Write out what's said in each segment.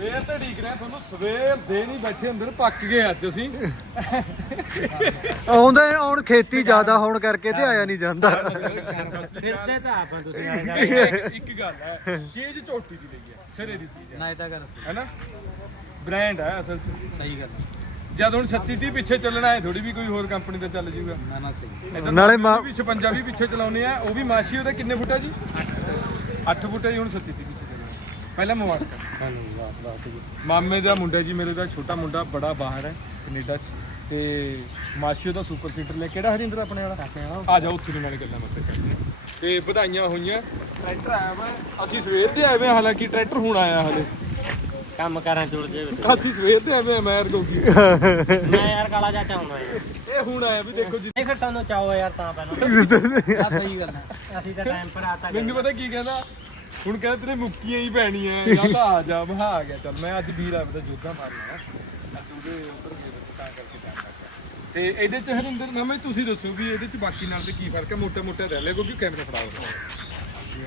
ਸਵੇਰ ਤੇ ਢੀਕ ਰਹੇ ਤੁਹਾਨੂੰ ਸਵੇਰ ਦੇ ਨਹੀਂ ਬੈਠੇ ਅੰਦਰ ਪੱਕ ਗਏ ਅੱਜ ਅਸੀਂ। ਆਉਂਦੇ ਆਉਣ ਖੇਤੀ ਜ਼ਿਆਦਾ ਹੋਣ ਕਰਕੇ ਤੇ ਆਇਆ ਨਹੀਂ ਜਾਂਦਾ। ਫਿਰਦੇ ਤਾਂ ਆਪਾਂ ਤੁਸੀਂ ਆਏ ਜਾ ਇੱਕ ਇੱਕ ਗੱਲ ਹੈ ਚੀਜ਼ ਝੋਟੀ ਦੀ ਲਈ ਹੈ ਸਿਰੇ ਦੀ ਚੀਜ਼ ਹੈ। ਨਾ ਇਹ ਤਾਂ ਕਰ ਹੈਨਾ? ਬ੍ਰਾਂਡ ਹੈ ਅਸਲ ਚ। ਸਹੀ ਗੱਲ ਜਦ ਹੁਣ 36 30 ਪਿੱਛੇ ਚੱਲਣਾ ਹੈ ਥੋੜੀ ਵੀ ਕੋਈ ਹੋਰ ਕੰਪਨੀ ਦਾ ਚੱਲ ਜਾਊਗਾ ਨਾ ਨਾ ਸਹੀ। ਨਾਲੇ ਮਾ- ਵੀ 56 ਵੀ ਪਿੱਛੇ ਚਲਾਉਨੇ ਆ ਉਹ ਵੀ ਮਾਸ਼ੀ ਉਹਦਾ ਕਿੰਨੇ ਫੁੱਟ ਆ ਜੀ? 8 ਫੁੱਟ ਜੀ ਹੁਣ 37 ਦੀ ਪਿੱਛੇ। ਚੱਲਣਾ ਪਹਿਲਾਂ ਮੁਬਾਰਕਾਂ ਸਾਨੂੰ ਬਾਤ ਬਾਤ ਜੀ। ਮਾਮੇ ਦਾ ਮੁੰਡਾ ਜੀ ਮੇਰੇ ਦਾ ਛੋਟਾ ਮੁੰਡਾ ਬੜਾ ਬਾਹਰ ਹੈ ਕੈਨੇਡਾ 'ਚ ਤੇ ਮਾਸ਼ੀ ਉਹਦਾ ਸੁਪਰ ਸੀਟਰ ਲੈ ਕਿਹੜਾ ਹਰਿੰਦਰ ਆਪਣੇ ਵਾਲਾ? ਆ ਜਾਓ ਉੱਥੇ ਦੀ ਨਾਲੇ ਗੱਲਾਂ ਮੱਤੇ ਕਰਦੇ। ਤੇ ਵਧਾਈਆਂ ਹੋਈਆਂ। ਟਰੈਕਟਰ ਆਇਆ ਵਾ। ਅਸੀਂ ਸਵੇਰ ਤੇ ਆਏ ਵੇ ਹਾਲਾਂਕਿ ਟਰੈਕਟਰ ਹੁਣ ਆਇਆ ਹਲੇ। ਕੰਮ ਕਰਾਂ ਜੁੜ ਜੇ ਅਸੀਂ ਸਵੇਰ ਤੇ ਆਏ ਵੇ ਮੈਰ ਗੋਗੀ ਮੈਂ ਯਾਰ ਕਾਲਾ ਚਾਚਾ ਹੁੰਦਾ ਯਾਰ ਇਹ ਹੁਣ ਆਇਆ ਵੀ ਦੇਖੋ ਜੀ। ਨਹੀਂ ਫਿਰ ਤੁਹਾਨੂੰ ਚਾਹੋ ਯਾਰ ਤਾਂ ਪਹਿਲਾਂ। ਸਹੀ ਗੱਲ ਹੈ। ਅਸੀਂ ਤਾਂ ਟਾਈਮ ਪਰ ਆਤਾ ਮੈਨੂੰ ਪਤਾ ਕੀ ਕਹਿੰਦਾ? ਹੁਣ ਕਹਿੰਦਾ ਤੇਰੇ ਮੁੱਕੀਆਂ ਹੀ ਪੈਣੀਆਂ ਚੱਲ ਆ ਜਾ ਮੈਂ ਆ ਗਿਆ ਚੱਲ ਮੈਂ ਅੱਜ ਵੀਰ ਆ ਬਤਾ ਜੋਗਾ ਮਾਰਨਾ ਉਹਦੇ ਉੱਪਰ ਗਏ ਤਾਂ ਕਰਕੇ ਗਿਆ ਤੇ ਇਹਦੇ ਚ ਹਰਿੰਦਰ ਮਾਮਾ ਜੀ ਤੁਸੀਂ ਦੱਸੋ ਵੀ ਇਹਦੇ ਚ ਬਾਕੀ ਨਾਲ ਤੇ ਕੀ ਫ਼ਰਕ ਹੈ? ਮੋਟੇ ਮੋਟੇ ਰਹਿ ਲੈ ਕਿਉਂਕਿ ਕੈਮਰਾ ਫੜਾਓ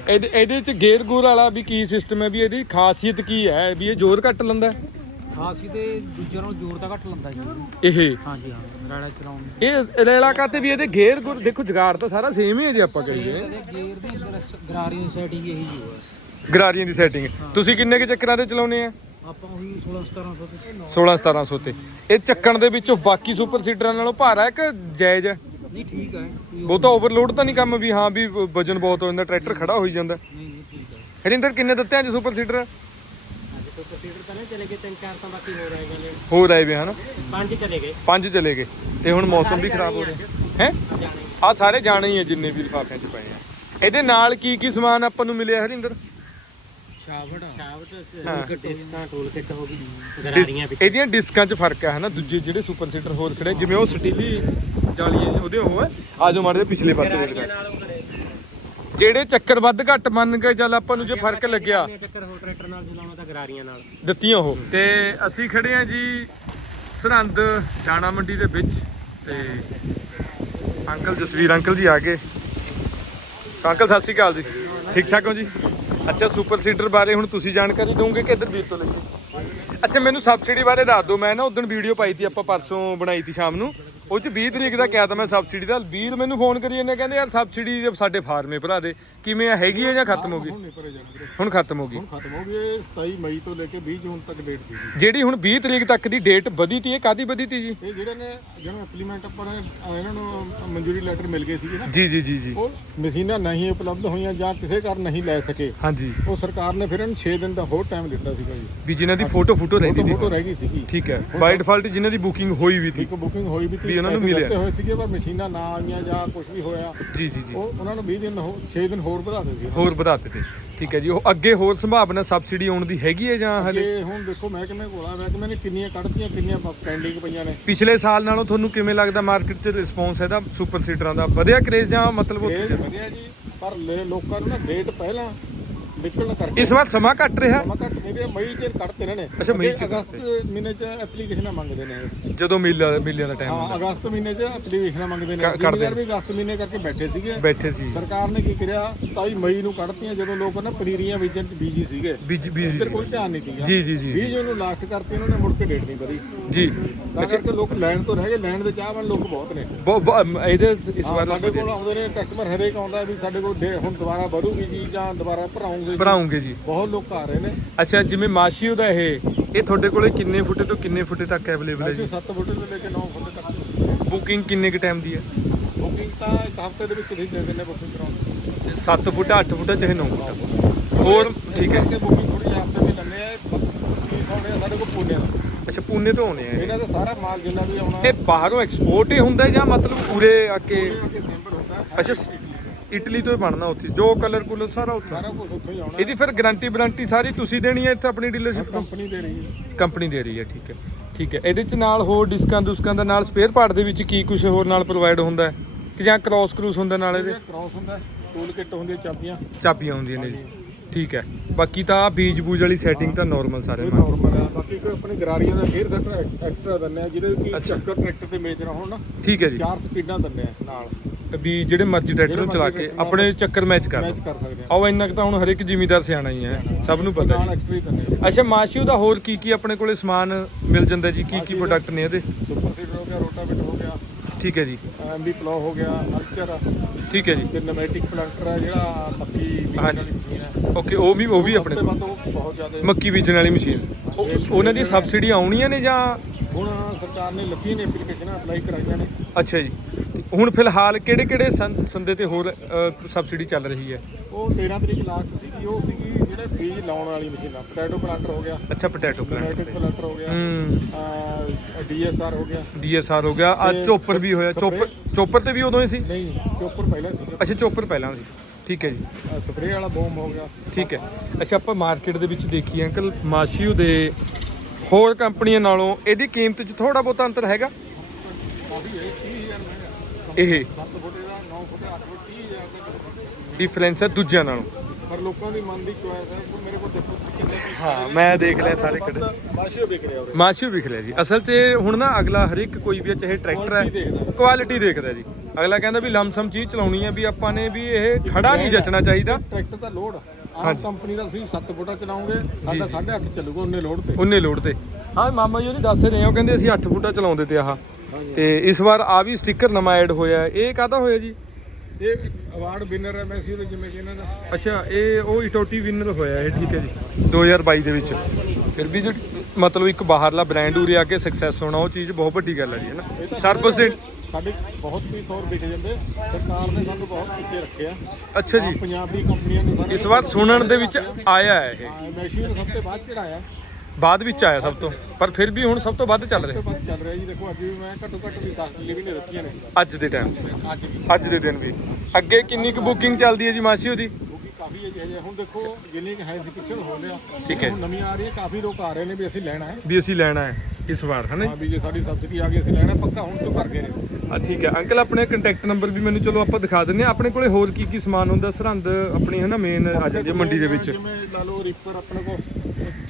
ਇਹਦੇ ਇਹਦੇ ਚ ਗੇਅਰ ਗੂਰ ਵਾਲਾ ਵੀ ਕੀ ਸਿਸਟਮ ਹੈ ਵੀ ਇਹਦੀ ਖਾਸੀਅਤ ਕੀ ਹੈ? ਵੀ ਇਹ ਜ਼ੋਰ ਘੱਟ ਲੈਂਦਾ ਹੈ? ਖਾਸੀ ਤੇ ਦੂਜੇ ਨਾਲੋਂ ਜ਼ੋਰ ਤਾਂ ਘੱਟ ਲੰਦਾ ਜੀ। ਇਹ? ਹਾਂਜੀ ਹਾਂ ਰਾੜਾ ਚਲਾਉਣ ਇਹ ਇਲਾਕਾ ਤੇ ਵੀ ਇਹਦੇ ਗੇਅਰ ਗੁਰ ਦੇਖੋ ਜਗਾੜ ਤਾਂ ਸਾਰਾ ਸੇਮ ਹੀ ਹੈ ਜੇ ਆਪਾਂ ਕਹੀਏ। ਇਹਦੇ ਗੇਅਰ ਦੀ ਗਰਾਰੀ ਸੈਟਿੰਗ ਇਹੀ ਜੀ ਹੋਇਆ ਗਰਾਰੀਆਂ ਦੀ ਸੈਟਿੰਗ ਤੁਸੀਂ ਕਿੰਨੇ ਕੁ ਚੱਕਰਾਂ ਤੇ ਚਲਾਉਨੇ ਆ? ਆਪਾਂ ਉਹੀ 16 1700 ਤੇ। 16 1700 ਤੇ। ਇਹ ਚੱਕਣ ਦੇ ਵਿੱਚੋਂ ਬਾਕੀ ਸੁਪਰ ਸੀਟਰਾਂ ਨਾਲੋਂ ਭਾਰਾ ਹੈ ਕਿ ਜਾਇਜ਼ ਹੈ? ਨਹੀਂ ਠੀਕ ਹੈ ਬਹੁਤਾ ਓਵਰਲੋਡ ਤਾਂ ਨਹੀਂ ਕੰਮ ਵੀ ਹਾਂ ਵੀ ਵਜਨ ਬਹੁਤ ਹੋ ਜਾਂਦਾ ਟਰੈਕਟਰ ਖੜਾ ਹੋਈ ਜਾਂਦਾ। ਨਹੀਂ ਨਹੀਂ ਠੀਕ ਹੈ ਹਰਿੰਦਰ ਕਿੰਨੇ ਦਿੱਤੇ ਅੱਜ ਸੁਪਰ ਸੀਟਰ ਅੱਜ ਤੋਂ ਪ੍ਰੋਸੀਡਰ ਤਾਂ ਨਹੀਂ ਚਲੇ ਗਏ ਤਿੰਨ ਚਾਰ ਤਾਂ ਬਾਕੀ ਹੋ ਰਹੇ ਗਏ ਹੋ ਰਹੇ ਵੇ ਹਨ? ਪੰਜ ਚਲੇ ਗਏ। ਪੰਜ ਚਲੇ ਗਏ। ਤੇ ਹੁਣ ਮੌਸਮ ਵੀ ਖਰਾਬ ਹੋ ਰਿਹਾ। ਹੈ? ਆ। ਸਾਰੇ ਜਾਣੇ ਹੀ ਆ ਜਿੰਨੇ ਵੀ ਲਿਫਾਫਿਆਂ 'ਚ ਪਏ ਆ। ਇਹਦੇ ਨਾਲ ਕੀ ਕੀ ਸਮਾਨ ਆਪਾਂ ਨੂੰ ਮਿਲਿਆ ਹਰਿੰਦਰ? ਸ਼ਾਵੜ ਸ਼ਾਵੜ ਟੋਲ ਤਾਂ ਟੋਲ ਕਿੱਟ ਹੋ ਗਈ। ਡਿਸ- ਗਰਾਰੀਆਂ ਵਿੱਚ ਇਹਦੀਆਂ ਡਿਸਕਾਂ 'ਚ ਫ਼ਰਕ ਹੈ ਹਨਾ? ਦੂਜੇ ਜਿਹੜੇ ਸੁਪਰ ਸੀਟਰ ਹੋਰ ਖੜੇ ਜਿਵੇਂ ਉਹ ਸਟੀਲੀ ਜਾਲੀਆਂ ਉਹਦੇ ਉਹ ਹੈ ਆਜੋ ਮਾਰੇ ਪਿਛਲੇ ਪਾਸੇ ਕਰੇ ਜਿਹੜੇ ਚੱਕਰ ਵੱਧ ਘੱਟ ਮੰਨ ਕੇ ਚੱਲ ਆਪਾਂ ਨੂੰ ਜੇ ਫ਼ਰਕ ਲੱਗਿਆ। ਟੱਕਰ ਹੋ ਟਰੈਕਟਰ ਨਾਲ ਚਲਾਉਣਾ ਤਾਂ ਗਰਾਰੀਆਂ ਨਾਲ। ਦਿੱਤੀਆਂ ਉਹ। ਤੇ ਅਸੀਂ ਖੜੇ ਆ ਜੀ ਸਰਹੰਦ ਦਾਣਾ ਮੰਡੀ ਦੇ ਵਿੱਚ ਤੇ ਅੰਕਲ ਜਸਵੀਰ ਅੰਕਲ ਜੀ ਆ ਗਏ। ਅੰਕਲ ਸਤਿ ਸ਼੍ਰੀ ਅਕਾਲ ਜੀ। ਠੀਕ ਠਾਕ ਹੋ ਜੀ? ਅੱਛਾ ਸੁਪਰ ਸੀਡਰ ਬਾਰੇ ਹੁਣ ਤੁਸੀਂ ਜਾਣਕਾਰੀ ਦੋਗੇ ਕਿ ਇੱਧਰ ਵੀਰ ਤੋਂ ਲਈਏ ਅੱਛਾ ਮੈਨੂੰ ਸਬਸਿਡੀ ਬਾਰੇ ਦੱਸ ਦਿਓ। ਮੈਂ ਨਾ ਉਦੋਂ ਵੀਡੀਓ ਪਾਈ ਸੀ ਆਪਾਂ ਪਰਸੋਂ ਬਣਾਈ ਸੀ ਸ਼ਾਮ ਨੂੰ। ਉਹ ਚ 20 ਤਰੀਕ ਦਾ ਕਿਹਾ ਤਾਂ ਮੈਂ ਸਬਸਿਡੀ ਦਾ ਵੀਰ ਮੈਨੂੰ ਫੋਨ ਕਰੀ ਜਾਂਦੇ ਕਹਿੰਦੇ ਯਾਰ ਸਬਸਿਡੀ ਸਾਡੇ ਫਾਰਮੇ ਭਰਾ ਦੇ ਕਿਵੇਂ ਆ ਹੈਗੀ ਹੈ ਜਾਂ ਖਤਮ ਹੋ ਗਈ? ਹੁਣ ਨਹੀਂ ਭਰੇ ਜਾਣਗੇ ਹੁਣ ਖਤਮ ਹੋ ਗਈ। ਹੁਣ ਖਤਮ ਹੋ ਗਏ 27 ਮਈ ਤੋਂ ਲੈ ਕੇ 20 ਜੂਨ ਤੱਕ ਡੇਟ ਸੀ ਜਿਹੜੀ ਹੁਣ 20 ਤਰੀਕ ਤੱਕ ਦੀ ਡੇਟ ਵਧੀ ਤੀ ਇਹ ਕਾਦੀ ਵਧੀ ਤੀ ਜੀ? ਇਹ ਜਿਹੜੇ ਨੇ ਜਿਹਨੂੰ ਇੰਪਲੀਮੈਂਟ ਆਪਾਂ ਨੇ ਇਹਨਾਂ ਨੂੰ ਮਨਜ਼ੂਰੀ ਲੈਟਰ ਮਿਲ ਗਏ ਸੀਗੇ ਨਾ। ਜੀ ਜੀ ਜੀ ਜੀ। ਉਹ ਮਸ਼ੀਨਾਂ ਨਹੀਂ ਉਪਲਬਧ ਹੋਈਆਂ ਜਾਂ ਕਿਸੇ ਕਾਰਨ ਨਹੀਂ ਲੈ ਸਕੇ। ਹਾਂਜੀ। ਉਹ ਸਰਕਾਰ ਨੇ ਫਿਰ ਇਹਨੂੰ 6 ਦਿਨ ਦਾ ਹੋਰ ਟਾਈਮ ਦਿੱਤਾ ਸੀਗਾ ਜੀ। ਵੀ ਜਿਨ੍ਹਾਂ ਦੀ ਫੋਟੋ ਫੋਟੋ ਰਹਿੰਦੀ ਸੀ। ਫੋਟੋ ਰਹਿ ਗਈ ਸੀਗੀ। ਠੀਕ ਹੈ। ਬਾਈ ਡਿਫਾਲਟ ਜਿਨ੍ਹਾਂ ਦੀ ਬੁਕਿੰਗ ਹੋਈ ਵੀ ਸੀ ਇੱਕ ਬੁਕਿੰਗ ਹੋਈ ਵੀ ਵੀ ਉਹਨਾਂ ਨੂੰ ਪੈਸੇ ਮਿਲਿਆ। ਹੋਏ ਸੀਗੇ ਪਰ ਮਸ਼ੀਨਾਂ ਨਾ ਆਈਆਂ ਜਾਂ ਕੁਝ ਵੀ ਹੋਇਆ। ਜੀ ਜੀ ਜੀ। ਉਹ ਉਹਨਾਂ ਨੂੰ 20 ਦਿਨ 6 ਦਿਨ ਹੋਰ ਵਧਾ ਦਿੱਤੇ ਸੀ ਹੋਰ ਵਧਾ ਦਿੱਤੇ। ਠੀਕ ਹੈ ਜੀ ਉਹ ਅੱਗੇ ਹੋਰ ਸੰਭਾਵਨਾ ਸਬਸਿਡੀ ਆਉਣ ਦੀ ਹੈਗੀ ਹੈ ਜਾਂ ਹਲੇ ਜੇ ਹੁਣ ਦੇਖੋ ਮਹਿਕਮੇ ਕੋਲ ਆ ਮਹਿਕਮੇ ਨੇ ਕਿੰਨੀਆਂ ਕੱਢਤੀਆਂ ਕਿੰਨੀਆਂ ਪੈਂਡਿੰਗ ਪਈਆਂ ਨੇ। ਪਿਛਲੇ ਸਾਲ ਨਾਲੋਂ ਤੁਹਾਨੂੰ ਕਿਵੇਂ ਲੱਗਦਾ ਮਾਰਕੀਟ 'ਚ ਰਿਸਪੌਂਸ ਇਹਦਾ ਸੁਪਰ ਸੀਟਰਾਂ ਦਾ? ਵਧਿਆ ਕਰੇਜ਼ ਜਾਂ ਮਤਲਬ ਇਹ ਉੱਥੇ ਵਧੀਆ ਜੀ ਪਰ ਲੈ- ਲੋਕਾਂ ਨੂੰ ਨਾ ਡੇਟ ਪਹਿਲਾਂ ਕਰਕੇ। ਇਸ ਵਾਰ ਸਮਾਂ ਘੱਟ ਰਿਹਾ। ਸਮਾਂ ਘੱਟ ਮੇਰੇ ਮਈ ਚ ਕੱਢਤੇ ਇਹਨਾਂ ਨੇ ਅੱਛਾ, ਮਈ ਚ ਅੱਗੇ ਅਗਸਤ ਮਹੀਨੇ ਚ ਐਪਲੀਕੇਸ਼ਨਾਂ ਮੰਗਦੇ ਨੇ। ਇਹ। ਜਦੋਂ ਮੇਲਾ ਮੇਲਿਆਂ ਦਾ ਟਾਈਮ ਹਾਂ ਅਗਸਤ ਮਹੀਨੇ ਚ ਐਪਲੀਕੇਸ਼ਨਾਂ ਮੰਗਦੇ ਨੇ। ਕ- ਕਰਦੇ ਜ਼ਿਮੀਦਾਰ ਵੀ ਅਗਸਤ ਮਹੀਨੇ ਕਰਕੇ ਬੈਠੇ ਸੀਗੇ। ਬੈਠੇ ਸੀ। ਸਰਕਾਰ ਨੇ ਕੀ ਕਰਿਆ? 27 ਮਈ ਨੂੰ ਕੱਢਤੀਆਂ ਜਦੋਂ ਲੋਕ ਨਾ ਪਨੀਰੀਆਂ ਬੀਜਣ ਚ ਬੀਜੀ ਸੀਗੇ। ਬੀਜ ਬੀਜ ਇੱਧਰ ਕੋਈ ਧਿਆਨ ਨਹੀਂ ਦਿੱਤਾ ਜੀ ਜੀ ਜੀ 20 ਜੂਨ ਨੂੰ ਲਾਸਟ ਕਰਤੀ ਉਹਨਾਂ ਨੇ ਮੁੜ ਕੇ ਡੇਟ ਨਹੀਂ ਵਧੀ ਜੀ। ਤਾਂ ਕਰਕੇ ਲੋਕ ਲਾਈਨ ਤੋਂ ਰਹਿ ਗਏ। ਲਾਈਨ ਦੇ ਚਾਹਵਾਨ ਲੋਕ ਬਹੁਤ ਨੇ। ਬਹੁ- ਬਹੁ- ਇਹਦੇ ਇਸ ਹਾਂ, ਵਾਰ ਸਾਡੇ ਕੋਲ ਆਉਂਦੇ ਨੇ ਕਸਟਮਰ ਹਰੇਕ ਆਉਂਦਾ ਵੀ ਸਾਡੇ ਕੋਲ ਡੇ- ਹੁਣ ਦੁਬਾਰਾ ਵਧੂਗੀ ਜੀ ਜਾਂ ਦੁਬਾਰਾ ਭਰਾਉਂਗੇ ਜੀ। ਭਰਾਉਂਗੇ ਜੀ। ਬਹੁਤ ਲੋਕ ਆ ਰਹੇ ਨੇ। ਅੱਛਾ ਜਿਵੇਂ ਮਾਸ਼ੀਓ ਦਾ ਇਹ ਇਹ ਤੁਹਾਡੇ ਕੋਲੇ ਕਿੰਨੇ ਫੁੱਟੇ ਤੋਂ ਕਿੰਨੇ ਫੁੱਟੇ ਤੱਕ ਅਵੇਲੇਬਲ ਹੈ ਜੀ? 7 ਫੁੱਟ ਤੋਂ ਲੈ ਕੇ 9 ਫੁੱਟ ਤੱਕ। ਬੁਕਿੰਗ ਕਿੰਨੇ ਕ ਟਾਈਮ ਦੀ ਹੈ? ਬੁਕਿੰਗ ਤਾਂ ਇੱਕ ਹਫ਼ਤੇ ਦੇ ਵਿੱਚ ਹੀ ਦੇ ਦਿੰਦੇ ਬੁਕਿੰਗ ਕਰਾਉਣ 7 ਫੁੱਟ 8 ਫੁੱਟ ਚਾਹੇ 9 ਫੁੱਟ? ਹੋਰ ਠੀਕ ਹੈ। ਬੁਕਿੰਗ ਥੋੜੀ ਹਫ਼ਤੇ ਦੀ ਲੈਂਦੇ ਆ। ਕੀ ਸੌਣੇ ਆ ਸਾਡੇ ਕੋਲ ਪੂਨੇ ਦਾ। ਅੱਛਾ ਪੂਨੇ ਤੋਂ ਆਉਣੇ ਆ ਇਹ। ਇਹਨਾਂ ਦਾ ਸਾਰਾ ਮਾਲ ਜਿੰਨਾ ਵੀ ਆਉਣਾ ਇਹ ਬਾਹਰੋਂ ਐਕਸਪੋਰਟ ਹੀ ਹੁੰਦਾ ਜਾਂ ਮਤਲਬ ਪੂਰੇ ਆ ਕੇ। ਅੱਛਾ ਇਟਲੀ ਤੋਂ ਹੀ ਬਣਨਾ ਉੱਥੇ ਜੋ ਕਲਰ ਕੁਲਰ ਸਾਰਾ ਉੱਥੇ। ਸਾਰਾ ਕੁਝ ਉੱਥੋਂ ਹੀ ਆਉਣਾ। ਇਹਦੀ ਫਿਰ ਗਾਰੰਟੀ ਵਾਰੰਟੀ ਸਾਰੀ ਤੁਸੀਂ ਦੇਣੀ ਹੈ ਇੱਥੇ ਆਪਣੀ ਡੀਲਰਸ਼ਿਪ ਤੋਂ? ਕੰਪਨੀ ਦੇ ਰਹੀ ਹੈ। ਕੰਪਨੀ ਦੇ ਰਹੀ ਹੈ ਠੀਕ ਹੈ। ਠੀਕ ਹੈ ਇਹਦੇ ਚ ਨਾਲ ਹੋਰ ਡਿਸਕਾਂ ਦੁਸਕਾਂ ਦਾ ਨਾਲ ਸਪੇਅਰ ਪਾਰਟ ਦੇ ਵਿੱਚ ਕੀ ਕੁਝ ਹੋਰ ਨਾਲ ਪ੍ਰੋਵਾਈਡ ਹੁੰਦਾ ਹੈ? ਕਿ ਜਾਂ ਕ੍ਰਾਸ ਕਰੂਸ ਹੁੰਦਾ ਨਾਲ ਇਹਦੇ? ਕ੍ਰਾਸ ਹੁੰਦਾ ਟੂਲ ਕਿੱਟ ਹੁੰਦੀ ਹੈ ਚਾਬੀਆਂ। ਚਾਬੀਆਂ ਹੁੰਦੀਆਂ ਨੇ ਜੀ। ਠੀਕ ਹੈ ਬਾਕੀ ਤਾਂ ਬੀਜ ਬੂਜ ਵਾਲੀ ਸੈਟਿੰਗ ਤਾਂ ਨਾਰਮਲ ਸਾਰੇ ਨਾਲ। ਨਾਰਮਲ ਹੈ। ਬਾਕੀ ਇੱਕ ਆਪਣੇ ਗਰਾਰੀਆਂ ਦਾ ਗੇਅਰ ਸੈਟ ਐਕਸਟਰਾ ਦਿੰਦੇ ਆ ਜਿਹਦੇ ਵਿੱਚ ਚੱਕਰ ਟਰੈਕਟਰ ਤੇ ਮੇਜਰ ਹੋਣ ਨਾ। ਠੀਕ ਹੈ ਜੀ। ਚਾਰ ਸਪੀਡਾਂ ਦਿੰਦੇ ਆ ਨਾਲ। ਵੀ ਜਿਹੜੇ ਮਰਜ਼ੀ ਟਰੈਕਟਰ ਚਲਾ ਕੇ ਆਪਣੇ ਚੱਕਰ ਮੈਚ ਕਰ। ਮੈਚ ਕਰ ਸਕਦੇ ਆਓ ਇੰਨਾ ਕੁ ਤਾਂ ਹੁਣ ਹਰੇਕ ਜ਼ਿਮੀਦਾਰ ਸਿਆਣਾ ਹੀ ਹੈ ਸਭ ਨੂੰ ਪਤਾ ਨਾਲ ਜੀ। ਐਕਸਟਰੀ ਦਿੰਦੇ ਅੱਛਾ ਮਾਸ਼ੀਓ ਦਾ ਹੋਰ ਕੀ ਕੀ ਆਪਣੇ ਕੋਲੇ ਸਮਾਨ ਮਿਲ ਜਾਂਦਾ ਜੀ? ਕੀ ਕੀ ਪ੍ਰੋਡਕਟ ਨੇ ਇਹਦੇ? ਸੁਪਰ ਸੀਡਰ ਹੋ ਗਿਆ ਰੋਟਾਵੇਟਰ ਹੋ ਗਿਆ। ਠੀਕ ਹੈ ਜੀ। ਐਮਬੀ ਪਲੋ ਹੋ ਗਿਆ ਅਲਚਰ ਠੀਕ ਹੈ ਜੀ। ਤੇ ਨਮੈਟਿਕ ਪਲਾਂਟਰ ਹੈ ਜਿਹੜਾ ਮੱਕੀ ਬੀਜਣ। ਵਾਲੀ ਮਸ਼ੀਨ ਹੈ। ਓਕੇ ਉਹ ਵੀ ਉਹ ਵੀ ਆਪਣੇ ਕੋਲ ਉਹ ਬਹੁਤ ਜ਼ਿਆਦਾ ਮੱਕੀ ਬੀਜਣ ਵਾਲੀ ਮਸ਼ੀਨ। ਉਹ- ਉਹਨਾਂ ਦੀ ਸਬਸਿਡੀ ਆਉਣੀਆਂ ਨੇ ਜਾਂ ਹੁਣ ਸਰਕਾਰ ਨੇ ਲੱਗੀ ਨੇ ਐਪਲੀਕੇਸ਼ਨਾਂ ਅਪਲਾਈ ਕਰਾਈਆਂ ਨੇ। ਅੱਛਾ ਜੀ। ਹੁਣ ਫਿਲਹਾਲ ਕਿਹੜੇ ਕਿਹੜੇ ਸੰਦੇ ਤੇ ਹੋਰ ਸਬਸਿਡੀ ਚੱਲ ਰਹੀ ਹੈ? ਉਹ 13 ਤਰੀਕ ਲਾਸਟ ਸੀਗੀ ਉਹ ਸੀਗੀ ਜਿਹੜੇ ਬੀਜ ਲਾਉਣ ਵਾਲੀ ਮਸ਼ੀਨਾਂ ਪੋਟੈਟੋ ਪਲਾਂਟਰ ਹੋ ਗਿਆ। ਅੱਛਾ ਪੋਟੈਟੋ ਪਲਾਂਟ ਨਮੈਟਿਕ ਪਲਾਂਟਰ ਹੋ ਗਿਆ। ਡੀਐਸਆਰ ਹੋ ਗਿਆ। ਡੀਐਸਆਰ ਹੋ ਗਿਆ। ਆ ਚੋਪਰ ਵੀ ਹੋਇਆ। ਚੋਪਰ ਚੋਪਰ ਤੇ ਵੀ ਉਦੋਂ ਹੀ ਸੀ? ਨਹੀਂ ਚੋਪਰ ਪਹਿਲਾਂ ਸੀਗਾ। ਅੱਛਾ ਚੋਪਰ ਪਹਿਲਾਂ ਸੀ। ਠੀਕ ਹੈ ਜੀ। ਸਪਰੇਅ ਵਾਲਾ ਬੋਮ ਹੋ ਗਿਆ। ਠੀਕ ਹੈ। ਅੱਛਾ ਆਪਾਂ ਮਾਰਕੀਟ ਦੇ ਵਿੱਚ ਦੇਖੀਏ ਅੰਕਲ। ਮਾਸ਼ੀਓ ਦੇ ਹੋਰ ਕੰਪਨੀਆਂ ਨਾਲੋਂ ਇਹਦੀ ਕੀਮਤ 'ਚ ਥੋੜਾ ਬਹੁਤ ਅੰਤਰ ਹੈਗਾ? ਕਾਫੀ ਹੈ 30000 ਮਹਿੰਗਾ ਇਹ 7 ਫੁੱਟ ਦਾ 9 ਫੁੱਟ 8 ਫੁੱਟ 30000 ਦਾ ਡਿਫਰੈਂਸ ਹੈ ਦੂਜਿਆਂ ਨਾਲੋਂ। ਪਰ ਲੋਕਾਂ ਦੀ ਮਨ ਦੀ ਚੋਇਸ ਹੈ ਪਰ ਮੇਰੇ ਕੋਲ ਦੇਖੋ ਕਿੰਨੇ ਹਾਂ ਮੈਂ ਦੇਖ ਲਿਆ ਸਾਰੇ ਕੱਢ ਬਾਸ਼ੀਓ ਵਿਕ ਰਿਹਾ ਉਰੇ। ਮਾਸ਼ੀਓ ਵਿਖ ਲਿਆ ਜੀ। ਅਸਲ 'ਚ ਇਹ ਹੁਣ ਨਾ ਅਗਲਾ ਹਰ ਇੱਕ ਕੋਈ ਵੀ ਚਾਹੇ ਟਰੈਕਟਰ Quality ਦੇਖਦਾ। ਹੈ ਹੈ। ਕੁਆਲਿਟੀ ਦੇਖਦਾ ਜੀ। ਅਗਲਾ ਕਹਿੰਦਾ ਵੀ ਲਮਸਮ ਚੀਜ਼ ਚਲਾਉਣੀ ਹੈ ਵੀ ਆਪਾਂ ਨੇ ਵੀ ਇਹ ਖੜਾ ਨਹੀਂ ਜਚਣਾ ਚਾਹੀਦਾ। ਟਰੈਕਟਰ ਦਾ ਲੋਡ ਆਮ ਕੰਪਨੀ ਦਾ ਤੁਸੀਂ 7 ਫੁੱਟਾ ਚਲਾਓਗੇ ਸਾਡਾ 8.5 ਚੱਲੂਗਾ ਉਹਨੇ ਲੋਡ ਤੇ। ਉਹਨੇ ਲੋਡ ਤੇ। ਹਾਂ ਮਾਮਾ ਜੀ ਉਹਨੇ ਦੱਸ ਰਹੇ ਉਹ ਕਹਿੰਦੇ ਅਸੀਂ 8 ਫੁੱਟਾ ਚਲਾਉਂਦੇ ਤੇ ਆਹ। ਤੇ ਇਸ ਵਾਰ ਆ ਵੀ ਸਟicker ਨਵਾਂ ਐਡ ਹੋਇਆ ਇਹ ਕਾਹਦਾ ਹੋਇਆ ਜੀ? ਇਹ ਅਵਾਰਡ ਵਿਨਰ ਹੈ ਮੈਸੀ ਦੇ ਜਿਵੇਂ ਕਿ ਇਹਨਾਂ ਦਾ। ਅੱਛਾ ਇਹ ਉਹ ਇਟੋਟੀ ਵਿਨਰ ਹੋਇਆ ਇਹ ਠੀਕ ਹੈ ਜੀ। 2022 ਦੇ ਵਿੱਚ। ਫਿਰ ਵੀ ਜਿਹੜੀ ਮਤਲਬ ਇੱਕ ਬਾਹਰਲਾ ਬ੍ਰਾਂਡ ਉਰੇ ਆ ਕੇ ਸਕਸੈਸ ਹੋਣਾ ਉਹ ਚੀਜ਼ ਬਹੁਤ ਵੱਡੀ ਗੱਲ ਹੈ ਜੀ ਹੈ ਨਾ? ਸਰਵਿਸ ਦੇ ਸਾਡੇ ਬਹੁਤ ਪੀਸ ਹੋਰ ਵਿਕ ਜਾਂਦੇ। ਸਰਕਾਰ ਨੇ ਸਾਨੂੰ ਬਹੁਤ ਪਿੱਛੇ ਰੱਖਿਆ। ਅੱਛਾ ਜੀ। ਪੰਜਾਬੀ ਕੰਪਨੀਆਂ ਨੇ ਇਸ ਵਾਰ ਸੁਣਨ ਦੇ ਵਿੱਚ ਆਇਆ ਹੈ। ਇਹ। ਮੈਸ਼ੀ ਨੂੰ ਸਭ ਤੋਂ ਬਾਅਦ ਚੜਾਇਆ ਬਾਅਦ ਵਿੱਚ ਆਇਆ ਸਭ ਤੋਂ ਪਰ ਫਿਰ ਵੀ ਹੁਣ ਸਭ ਤੋਂ ਵੱਧ ਚੱਲ ਰਿਹਾ। ਚੱਲ ਰਿਹਾ ਜੀ ਦੇਖੋ ਅੱਜ ਵੀ ਮੈਂ ਘੱਟੋ ਘੱਟ ਵੀ 10 ਡਿਲੀਵਰੀ ਨੇ ਰੱਖੀਆਂ ਨੇ। ਅੱਜ ਦੇ ਟਾਈਮ ਅੱਜ ਵੀ। ਅੱਜ ਦੇ ਦਿਨ ਵੀ। ਅੱਗੇ ਕਿੰਨੀ ਕੁ ਬੁਕਿੰਗ ਚੱਲਦੀ ਹੈ ਜੀ ਮਾਸੀਓ ਦੀ ਕਿਉਂਕਿ ਕਾਫੀ ਹੈ ਜੀ ਹਜੇ ਹੁਣ ਦੇਖੋ ਜਿੰਨੀ ਕਿ ਹੈ ਸੀ ਪਿੱਛੇ ਹੋ ਲਿਆ ਠੀਕ ਹੈ। ਹੁਣ ਨਵੀਂ ਆ ਰਹੀ ਹੈ ਕਾਫੀ ਲੋਕ ਆ ਰਹੇ ਨੇ ਵੀ ਅਸੀਂ ਲੈਣਾ ਹੈ। ਵੀ ਅਸੀਂ ਲੈਣਾ ਹੈ ਇਸ ਵਾਰ ਹੈ ਨਾ ਹਾਂ ਵੀ ਜੇ ਸਾਡੀ ਸਬਸਿਡੀ ਆ ਗਈ ਅਸੀਂ ਲੈਣਾ ਪੱਕਾ ਹੁਣ ਤੋਂ ਕਰ ਗਏ ਨੇ। ਆ ਠੀਕ ਹੈ। ਅੰਕਲ ਆਪਣੇ ਕੰਟੈਕਟ ਨੰਬਰ ਵੀ ਮੈਨੂੰ ਚਲੋ ਆਪਾਂ ਦਿਖਾ ਦਿੰਨੇ ਆ ਆਪਣੇ ਕੋਲੇ ਹੋਰ ਕੀ ਕੀ ਸਮਾਨ ਹੁੰਦਾ? ਸਰਹੰਦ ਆਪਣੀ ਹੈ ਨਾ ਮੇਨ ਆ ਜਾਂਦੀ ਹੈ ਮੰਡੀ ਦੇ ਵਿੱਚ। ਜਿਵੇਂ ਲਾ ਲਓ ਰੀਪਰ ਆਪਣੇ ਕੋਲ।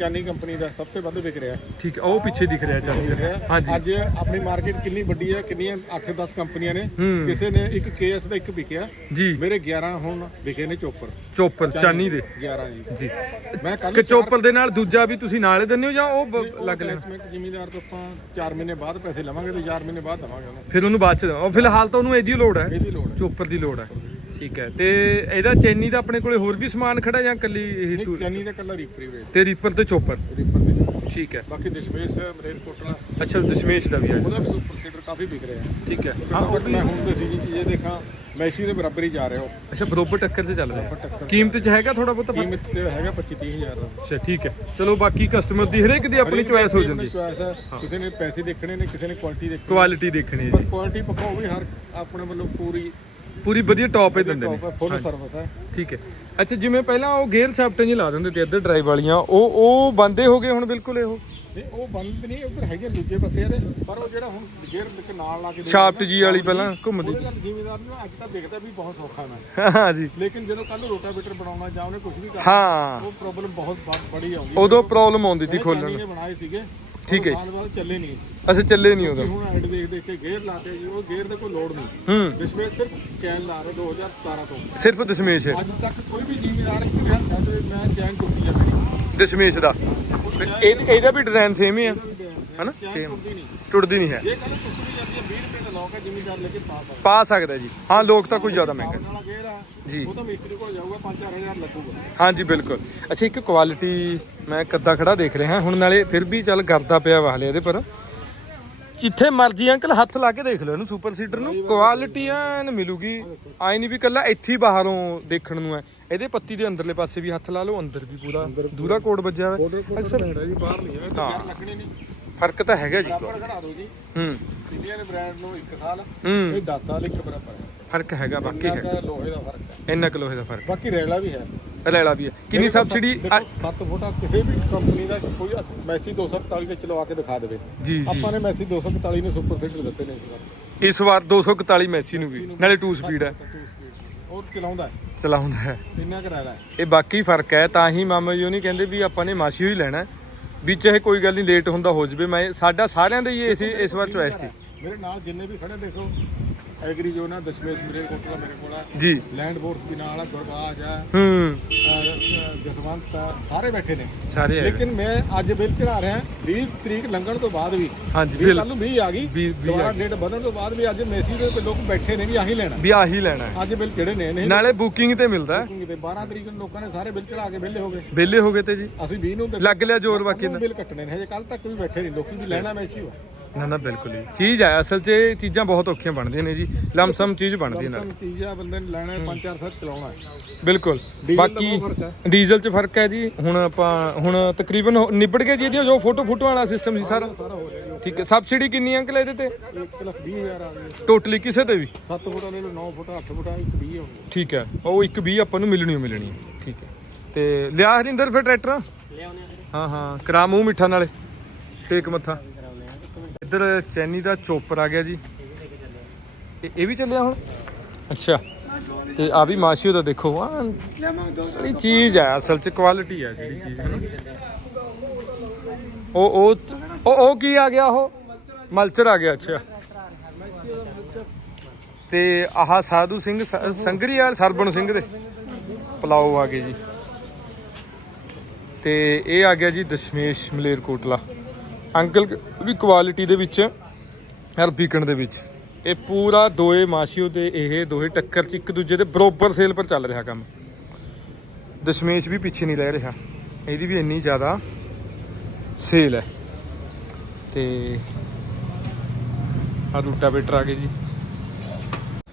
ਚਾਨੀ ਕੰਪਨੀ ਦਾ ਸਭ ਤੋਂ ਵੱਧ ਵਿਕ ਰਿਹਾ। ਠੀਕ ਹੈ ਉਹ ਪਿੱਛੇ ਦਿਖ ਰਿਹਾ ਰਿਹਾ। ਹਾਂਜੀ। ਅੱਜ ਆਪਣੀ ਮਾਰਕੀਟ ਕਿੰਨੀ ਵੱਡੀ ਹੈ ਕਿੰਨੀਆਂ 8-10 ਕੰਪਨੀਆਂ ਨੇ। ਕਿਸੇ ਨੇ ਇੱਕ ਕੇਐਸ ਦਾ ਇੱਕ ਵਿਕਿਆ। ਜੀ। ਮੇਰੇ 11 ਹੁਣ ਵਿਕੇ ਨੇ ਚੋਪਰ। ਚੋਪਰ ਚਾਨੀ ਦੇ। 11 ਜੀ। ਜੀ। ਮੈਂ ਕੱਲ ਕਿ ਚੋਪਰ ਦੇ ਨਾਲ ਦੂਜਾ ਵੀ ਤੁਸੀਂ ਨਾਲ ਦਿੰਦੇ ਹੋ ਜਾਂ ਉਹ ਲੱਗ ਲੈਣਾ? ਜ਼ਿਮੀਦਾਰ ਤੋਂ ਆਪਾਂ 4 ਮਹੀਨੇ ਬਾਅਦ ਪੈਸੇ ਲਵਾਂਗੇ ਤੇ 4 ਮਹੀਨੇ ਬਾਅਦ ਦਵਾਂਗੇ ਉਹਨੂੰ। ਫਿਰ ਉਹਨੂੰ ਬਾਅਦ ਚ। ਉਹ ਫਿਲਹਾਲ ਤਾਂ ਉਹਨੂੰ ਇਹਦੀ ਲੋੜ ਹੈ। ਇਹਦੀ ਲੋੜ ਹੈ। ਚੋਪਰ ਦੀ ਲੋੜ ਹੈ। ਠੀਕ ਹੈ। ਤੇ ਇਹਦਾ ਚੈਨੀ ਦਾ ਆਪਣੇ ਕੋਲੇ ਹੋਰ ਵੀ ਸਮਾਨ ਖੜਾ ਜਾਂ ਕੱਲੀ ਇਹ ਨਹੀਂ ਚਾਨੀ ਦਾ ਕੱਲਾ ਰੀਪਰ ਹੀ ਵੇਚ। ਤੇ ਰੀਪਰ ਤੇ ਚੋਪਰ ਰੀਪਰ ਦੇ ਠੀਕ ਹੈ। ਬਾਕੀ ਦਸ਼ਮੇਸ਼ ਮਰੇਲ ਕੋਟਲਾ। ਅੱਛਾ ਦਸ਼ਮੇਸ਼ ਦਾ ਵੀ ਹੈ ਉਹਦਾ ਵੀ ਸੁਪਰ ਸੀਡਰ ਕਾਫੀ ਵਿਕ ਰਿਹਾ। ਠੀਕ ਹੈ। ਹਾਂ ਹਾਂ ਉਹ ਵੀ ਮੈਂ ਹੁਣ ਤੇ ਸੀ ਜੀ ਇਹ ਦੇਖਾਂ ਮੈਸ਼ੀ ਦੇ ਬਰਾਬਰ ਹੀ ਜਾ ਰਿਹਾ ਉਹ ਅੱਛਾ ਬਰੋਬਰ ਟੱਕਰ ਤੇ ਚੱਲ ਰਿਹਾ। ਕੀਮਤ ਚ ਹੈਗਾ ਥੋੜਾ ਬਹੁਤ ਕੀਮਤ ਤੇ ਹੈਗਾ 25 30000 ਦਾ। ਅੱਛਾ ਠੀਕ ਹੈ। ਚਲੋ ਬਾਕੀ ਕਸਟਮਰ ਦੀ ਹਰੇਕ ਦੀ ਆਪਣੀ ਚੁਆਇਸ ਹੋ ਜਾਂਦੀ। ਚੁਆਇਸ ਹੈ। ਕਿਸੇ ਨੇ ਪੈਸੇ ਦੇਖਣੇ ਨੇ ਕਿਸੇ ਨੇ ਕੁਆਲਿਟੀ ਦੇਖਣੀ ਕੁਆਲਿਟੀ ਦੇਖਣੀ ਹੈ ਪਰ ਜੀ। ਕੁਆਲਿਟੀ ਪੱਕਾ ਉਹ ਵੀ ਹਰ ਆਪਣੇ ਵੱਲੋਂ ਪੂਰੀ ਪੂਰੀ ਵਧੀਆ ਟੌਪ ਹੀ ਦਿੰਦੇ ਟੌਪ ਨੇ ਫੁੱਲ ਸਰਵਿਸ ਹੈ। ਠੀਕ ਹੈ। ਅੱਛਾ ਜਿਵੇਂ ਪਹਿਲਾਂ ਉਹ ਗੇਅਰ ਸ਼ਾਫਟਾਂ ਜੀ ਲਾ ਦਿੰਦੇ ਤੇ ਇੱਧਰ ਡਰਾਈਵ ਵਾਲੀਆਂ ਉਹ ਉਹ ਬੰਦੇ ਹੋ ਗਏ ਹੁਣ ਬਿਲਕੁਲ ਇਹੋ? ਨਹੀਂ ਉਹ ਬੰਦ ਨਹੀਂ ਉੱਧਰ ਹੈਗੇ ਦੂਜੇ ਪਾਸੇ ਇਹਦੇ ਪਰ ਉਹ ਜਿਹੜਾ ਹੁਣ ਗੇਅਰ ਦੇ ਨਾਲ ਲਾ ਕੇ ਸ਼ਾਫਟ ਜੀ ਵਾਲੀ ਪਹਿਲਾਂ ਘੁੰਮਦੀ। ਜ਼ਿਮੀਦਾਰ ਨੂੰ ਅੱਜ ਤਾਂ ਦਿਖਦਾ ਵੀ ਬਹੁਤ ਸੌਖਾ ਮੈਂ। ਹਾਂ ਜੀ। ਲੇਕਿਨ ਜਦੋਂ ਕੱਲ ਰੋਟਾਵੇਟਰ ਬਣਾਉਣਾ ਜਾਂ ਉਹਨੇ ਕੁਝ ਵੀ ਕਰਨਾ ਹਾਂ। ਉਹ ਪ੍ਰੋਬਲਮ ਬਹੁਤ ਬੜੀ ਆਉਂਦੀ। ਉਦੋਂ ਪ੍ਰੋਬਲਮ ਆਉਂਦੀ ਸੀ ਖੋਲਣ ਨੇ ਬਣਾਏ ਸੀਗੇ ਠੀਕ ਹੈ। ਉਹ ਸਾਲ ਬਾਅਦ ਚੱਲੇ ਨਹੀਂ। ਅਸੀਂ ਚੱਲੇ ਨਹੀਂ ਉਦੋਂ। ਹੁਣ ਐਡ ਦੇਖ ਦੇਖ ਕੇ ਗੇਅਰ ਲਾਤੇ ਜੀ ਉਹ ਗੇਅਰ ਦੇ ਕੋਈ ਲੋੜ ਨਹੀਂ। ਹੂੰ। ਦਸ਼ਮੇਸ਼ ਸਿਰਫ ਚੈਨ ਲਾ ਰਹੇ 2017 ਤੋਂ। ਸਿਰਫ ਦਸ਼ਮੇਸ਼ ਹੈ। ਅੱਜ ਤੱਕ ਕੋਈ ਵੀ ਜ਼ਿਮੀਦਾਰ ਇੱਕ ਰਿਹਾ ਤੇ ਮੈਂ ਚੈਨ ਟੁੱਟੀ ਆ ਮੇਰੀ। ਦਸ਼ਮੇਸ਼ ਦਾ। ਇਹ ਇਹਦਾ ਵੀ ਡਿਜ਼ਾਈਨ ਸੇਮ ਹੀ ਆ। ਹਨਾ? ਸੇਮ ਟੁੱਟਦੀ ਨਹੀਂ। ਟੁੱਟਦੀ ਨਹੀਂ ਹੈ। ਜੇ ਕੱਲ ਟੁੱਟਦੀ ਜਾਂਦੀ ਹੈ 20 ਰੁਪਏ ਦਾ ਲੋਕ ਹੈ ਜ਼ਿਮੀਦਾਰ ਲੈ ਕੇ ਪਾ ਸਕਦਾ। ਪਾ ਸਕਦਾ ਜੀ। ਹਾਂ ਲੋਕ ਤਾਂ ਕੋਈ ਜ਼ਿਆਦਾ ਮਹਿੰਗਾ ਵਾਲਾ ਗੇਅਰ ਆ ਜੀ। ਉਹ ਤਾਂ ਮਿਸਤਰੀ ਕੋਲ ਜਾਊਗਾ 5-4000 ਲੱਗੂਗਾ। ਹਾਂਜੀ ਬਿਲਕੁਲ। ਅੱਛਾ ਇੱਕ ਕੁਆਲਿਟੀ ਮੈਂ ਕੱਦਾ ਖੜਾ ਦੇਖ ਰਿਹਾ। ਹੁਣ ਨਾਲੇ ਫਿਰ ਵੀ ਚੱਲ ਕਰਦਾ ਪਿਆ ਵਾ ਹਲੇ ਇਹਦੇ ਪਰ। ਜਿੱਥੇ ਮਰਜ਼ੀ ਅੰਕਲ ਹੱਥ ਲਾ ਕੇ ਦੇਖ ਲਓ ਇਹਨੂੰ ਸੁਪਰ ਸੀਡਰ ਨੂੰ। ਕੁਆਲਿਟੀ ਐਨ ਮਿਲੂਗੀ। ਆਈ ਨਹੀਂ ਵੀ ਕੱਲਾ ਇੱਥੇ ਹੀ ਬਾਹਰੋਂ ਦੇਖਣ ਨੂੰ ਹੈ। ਇਹਦੇ ਪੱਤੀ ਦੇ ਅੰਦਰਲੇ ਪਾਸੇ ਵੀ ਹੱਥ ਲਾ ਲਓ ਅੰਦਰ ਵੀ ਪੂਰਾ ਦੂਰਾ ਕੋਡ ਵੱਜਿਆ ਹੋਇਆ। ਅਕਸਰ ਜੀ ਬਾਹਰ ਨਹੀਂ ਹੈ ਲੱਗਣੇ ਨਹੀਂ ਫ਼ਰਕ ਤਾਂ ਹੈਗਾ ਜੀ ਬਰਾਬਰ ਖੜਾ ਦਿਓ ਜੀ। ਹੂੰ। ਇੰਡੀਅਨ ਬ੍ਰਾਂਡ ਨੂੰ 1 ਸਾਲ ਹੂੰ। ਇਹ 10 ਸਾਲ ਇੱਕ ਬਰਾਬਰ ਹੈ। ਫ਼ਰਕ ਹੈਗਾ ਬਾਕੀ ਇੰਨਾ ਹੈ ਕੁ ਲੋਹੇ ਦਾ ਫ਼ਰਕ ਹੈ। ਇੰਨਾ ਕੁ ਲੋਹੇ ਦਾ ਫ਼ਰਕ। ਬਾਕੀ ਰੈਲਾ ਵੀ ਹੈ। ਰੈਲਾ ਵੀ ਹੈ। ਕਿੰਨੀ ਸਬਸਿਡੀ 7 ਫੁੱਟਾ ਕਿਸੇ ਵੀ ਕੰਪਨੀ ਦਾ ਕੋਈ ਮੈਸੀ 241 ਤੇ ਚਲਵਾ ਕੇ ਦਿਖਾ ਦੇਵੇ। ਜੀ ਜੀ। ਆਪਾਂ ਨੇ ਮੈਸੀ 241 ਨੂੰ ਸੁਪਰ ਸੀਡਰ ਦਿੱਤੇ ਨੇ ਇਸ ਵਾਰ। ਇਸ ਵਾਰ 241 ਮੈਸੀ ਨੂੰ ਵੀ। ਨਾਲੇ 2 ਸਪੀਡ ਹੈ। ਟੂ ਸਪੀਡ ਚਲਾਉਂਦਾ ਹੈ। ਚਲਾਉਂਦਾ ਹੈ। ਇੰਨਾ ਕੁ ਰੈਲਾ ਹੈ। ਇਹ ਬਾਕੀ ਫ਼ਰਕ ਹੈ ਤਾਂ ਹੀ ਮਾਮਾ ਜੀ ਉਹ ਨਹੀਂ ਕਹਿੰਦੇ ਵੀ ਆਪਾਂ ਨੇ ਮਾਸੀ ਹੀ ਲੈਣਾ ਹੈ। ਵੀ ਚਾਹੇ ਕੋਈ ਗੱਲ ਨਹੀਂ ਲੇਟ ਹੁੰਦਾ ਹੋ ਜਵੇ। ਮੈਂ ਸਾਡਾ ਸਾਰਿਆਂ ਦਾ ਹੀ ਇਸ ਇਸ ਵਾਰ ਚੁਆਇਸ ਸੀ। ਮੇਰੇ ਨਾਲ ਜਿੰਨੇ ਵੀ ਖੜੇ ਦੇਖੋ ਐਗਰੀ ਜੋ ਨਾ ਦਸ਼ਮੇਸ਼ ਮੇਰੇ ਕੋਟਲਾ ਮੇਰੇ ਕੋਲ ਆ। ਜੀ। ਲੈਂਡ ਫੋਰਸ ਵੀ ਨਾਲ ਆ ਗੁਰਬਾਜ ਆ। ਹੂੰ। ਆ ਸਾਰੇ ਬੈਠੇ ਨੇ। ਸਾਰੇ। ਲੇਕਿਨ ਮੈਂ ਅੱਜ ਬਿੱਲ ਚੜਾ ਰਿਹਾ 20 ਤਰੀਕ ਲੰਘਣ ਤੋਂ ਬਾਅਦ ਵੀ। ਹਾਂਜੀ ਬਿਲ ਕੱਲ ਨੂੰ 20 ਆ ਗਈ ਦੁਬਾਰਾ ਡੇਟ ਵਧਣ ਤੋਂ ਬਾਅਦ ਵੀ ਅੱਜ ਮੈਸੀ ਦੇ ਲੋਕ ਬੈਠੇ ਨੇ ਵੀ ਆਹੀ ਲੈਣਾ। ਵੀ ਆਹੀ ਲੈਣਾ ਅੱਜ ਬਿੱਲ ਚੜੇ ਨੇ ਨਾਲੇ ਬੁਕਿੰਗ ਤੇ ਮਿਲਦਾ ਹੈ। ਕਿਤੇ 12 ਤਰੀਕ ਨੂੰ ਲੋਕਾਂ ਨੇ ਸਾਰੇ ਬਿੱਲ ਚੜਾ ਕੇ ਵਿਹਲੇ ਹੋ ਗਏ। ਵਿਹਲੇ ਹੋ ਗਏ ਤੇ ਜੀ। ਅਸੀਂ 20 ਨੂੰ ਲੱਗ ਲਿਆ ਜ਼ੋਰ ਬਾਕੀ ਨੂੰ ਬਿੱਲ ਕੱਟਣੇ ਨੇ ਹਜੇ ਕੱਲ ਤੱਕ ਵੀ ਬੈਠੇ ਨਹੀਂ ਲੋਕੀ ਵੀ ਲੈਣਾ ਮੈਸੀ ਹੋਆ ਨਾ ਨਾ ਬਿਲਕੁਲ ਹੀ ਚੀਜ਼ ਹੈ ਅਸਲ 'ਚ ਇਹ ਚੀਜ਼ਾਂ ਬਹੁਤ ਔਖੀਆਂ ਬਣਦੀਆਂ ਨੇ ਜੀ। ਲਮਸਮ ਚੀਜ਼ ਬਣਦੀ ਹੈ ਨਾਲ ਚੀਜ਼ ਆ ਬੰਦੇ ਨੇ ਲੈਣਾ 5-4 ਸਾਲ ਚਲਾਉਣਾ ਹੈ। ਬਿਲਕੁਲ। ਡੀਜ਼ਲ ਦਾ ਬਾਕੀ ਬਹੁਤ ਫ਼ਰਕ ਹੈ। ਡੀਜ਼ਲ 'ਚ ਫ਼ਰਕ ਹੈ ਜੀ। ਹੁਣ ਆਪਾਂ ਹੁਣ ਤਕਰੀਬਨ ਹੋ- ਨਿਬੜ ਗਿਆ ਜੀ ਇਹਦੀ ਜੋ ਫੋਟੋ ਫੋਟੋ ਵਾਲਾ ਸਿਸਟਮ ਸੀ ਸਾਰਾ। ਸਾਰਾ ਹੋ ਜਾਏਗਾ। ਠੀਕ ਹੈ ਸਬਸਿਡੀ ਕਿੰਨੀ ਅੰਕਲ ਇਹਦੇ ਤੇ? 1 ਲੱਖ 20 ਹਜ਼ਾਰ ਆ ਗਏ ਟੋਟਲੀ ਕਿਸੇ ਤੇ ਵੀ? 7 ਫੁੱਟ ਲੈ ਲਓ 9 ਫੁੱਟ 8 ਫੁੱਟ 1 20 ਹੋ ਗਏ ਠੀਕ ਹੈ ਉਹ ਇੱਕ 20 ਆਪਾਂ ਨੂੰ ਮਿਲਣੀ ਓ ਮਿਲਣੀ ਹੈ। ਠੀਕ ਹੈ। ਤੇ ਲਿਆ ਹਰਿੰਦਰ ਫਿਰ ਟਰੈਕਟਰ? ਹਾਂ ਹਾਂ ਕਰਾ ਮੂੰਹ ਮਿੱਠਾ ਨਾਲੇ। ਟੇਕ ਮੱਥਾ। ਇੱਧਰ ਚੈਨੀ ਦਾ ਚੋਪਰ ਆ ਗਿਆ ਜੀ। ਇਹ ਇਹ ਵੀ ਚੱਲਿਆ ਹੁਣ? ਅੱਛਾ। ਤੇ ਆ ਵੀ ਮਾਸ਼ੀਓ ਦਾ ਦੇਖੋ। ਆ ਸਾਰੀ ਚੀਜ਼ ਹੈ ਅਸਲ ਚ ਕੁਆਲਿਟੀ ਹੈ ਜਿਹੜੀ ਚੀਜ਼ ਹੈ ਉਹ ਉਹ ਉਹ ਉਹ ਕੀ ਆ ਗਿਆ ਉਹ? ਮਲਚਰ ਆ ਗਿਆ, ਅੱਛਾ। ਤੇ ਆਹ ਸਾਧੂ ਸਿੰਘ, ਸ- ਸੰਗਰੀ ਵਾਲ, ਸਰਬਣ ਸਿੰਘ ਦੇ ਪਲਾਓ ਆ ਗਏ ਜੀ। ਤੇ ਇਹ ਆ ਗਿਆ ਜੀ ਦਸ਼ਮੇਸ਼ ਮਲੇਰਕੋਟਲਾ। ਅੰਕਲ ਵੀ ਕੁਆਲਿਟੀ ਦੇ ਵਿੱਚ ਹਰਬੀਕਣ ਦੇ ਵਿੱਚ। ਇਹ ਪੂਰਾ ਦੋਏ ਮਾਸ਼ੀਓ ਦੇ ਇਹ ਦੋਏ ਟੱਕਰ ਚ ਇੱਕ ਦੂਜੇ ਦੇ ਬਰੋਬਰ ਸੇਲ ਪਰ ਚੱਲ ਰਿਹਾ ਕੰਮ। ਦਸ਼ਮੇਸ਼ ਵੀ ਪਿੱਛੇ ਨਹੀਂ ਰਹਿ ਰਿਹਾ। ਇਹਦੀ ਵੀ ਇੰਨੀ ਜ਼ਿਆਦਾ ਸੇਲ ਹੈ। ਤੇ ਆ ਰੂਟਾਵੇਟਰ ਆ ਗਏ ਜੀ।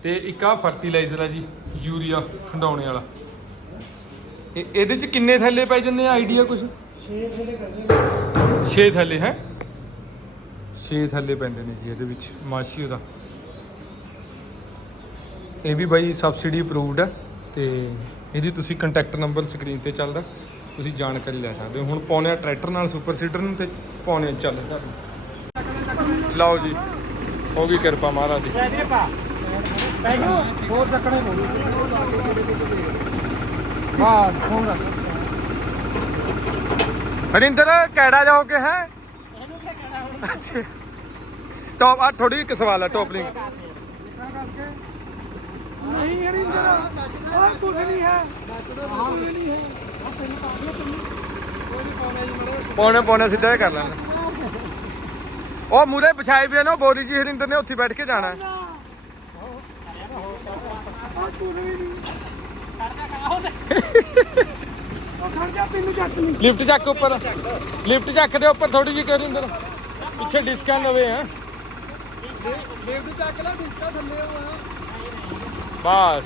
ਤੇ ਇੱਕ ਆ ਫਰਟੀਲਾਈਜ਼ਰ ਆ ਜੀ ਯੂਰੀਆ ਖੰਡਾਉਣੇ ਵਾਲਾ। ਇਹ ਇਹਦੇ ਚ ਕਿੰਨੇ ਥੈਲੇ ਪੈ ਜੰਨੇ ਆ? ਆਈਡੀਆ ਕੁਝ 6 ਥੈਲੇ 6 ਥੈਲੇ ਹੈ? ਛੇ ਥੱਲੇ ਪੈਂਦੇ ਨੇ ਜੀ ਇਹਦੇ ਵਿੱਚ, ਮਾਸੀ ਦਾ ਇਹ ਵੀ ਬਾਈ ਸਬਸਿਡੀ ਅਪਰੂਵਡ ਹੈ ਤੇ ਇਹਦੀ ਤੁਸੀਂ ਕੰਟੈਕਟ ਨੰਬਰ ਸਕਰੀਨ ਤੇ ਚੱਲਦਾ, ਤੁਸੀਂ ਜਾਣਕਾਰੀ ਲੈ ਸਕਦੇ ਹੋ। ਹੁਣ ਪਾਉਣੇ ਆ ਟਰੈਕਟਰ ਨਾਲ ਸੁਪਰ ਸੀਡਰ ਨੂੰ ਤੇ ਪਾਉਣੇ ਆ ਚੱਲ ਲਓ ਜੀ, ਹੋ ਗਈ ਕਿਰਪਾ ਮਹਾਰਾਜ ਦੀ। ਇਹਦੇ ਪਾ ਬੈਠੋ ਹੋਰ ਚੱਕਣੇ ਕੋਲ ਵਾਹ ਫੋਨ ਰੱਖ ਹਰਿੰਦਰ, ਕਿਹੜਾ ਜਾਓਗੇ, ਹੈ? ਅੱਛਾ ਟੌਪ ਆ ਥੋੜੀ ਇੱਕ ਸਵਾਲ ਹੈ ਟੌਪ ਨਹੀਂ ਯਾਰੀ ਜਰਾ ਉਹ ਕੁਝ ਨਹੀਂ ਹੈ ਪੌਣੇ ਪੌਣੇ ਸਿੱਧਾ ਹੀ ਕਰ ਲੈਣਾ ਉਹ ਮੂਰੇ ਵਿਛਾਈ ਵੀ ਹੈ ਨਾ ਬੋਰੀ ਜੀ ਹਰਿੰਦਰ ਨੇ ਉੱਥੇ ਬੈਠ ਕੇ ਜਾਣਾ ਲਿਫਟ ਚੱਕ ਉੱਪਰ, ਲਿਫਟ ਚੱਕ ਦੇ ਉੱਪਰ ਥੋੜੀ ਜਿਹੀ ਹਰਿੰਦਰ। ਪਿੱਛੇ ਡਿਸਕਾਂ ਲਵੇ, ਹੈ। ਲਿਫਟ ਚੱਕ ਲੈ ਡਿਸਕਾ ਥੱਲੇ ਹੋਇਆ ਬਸ।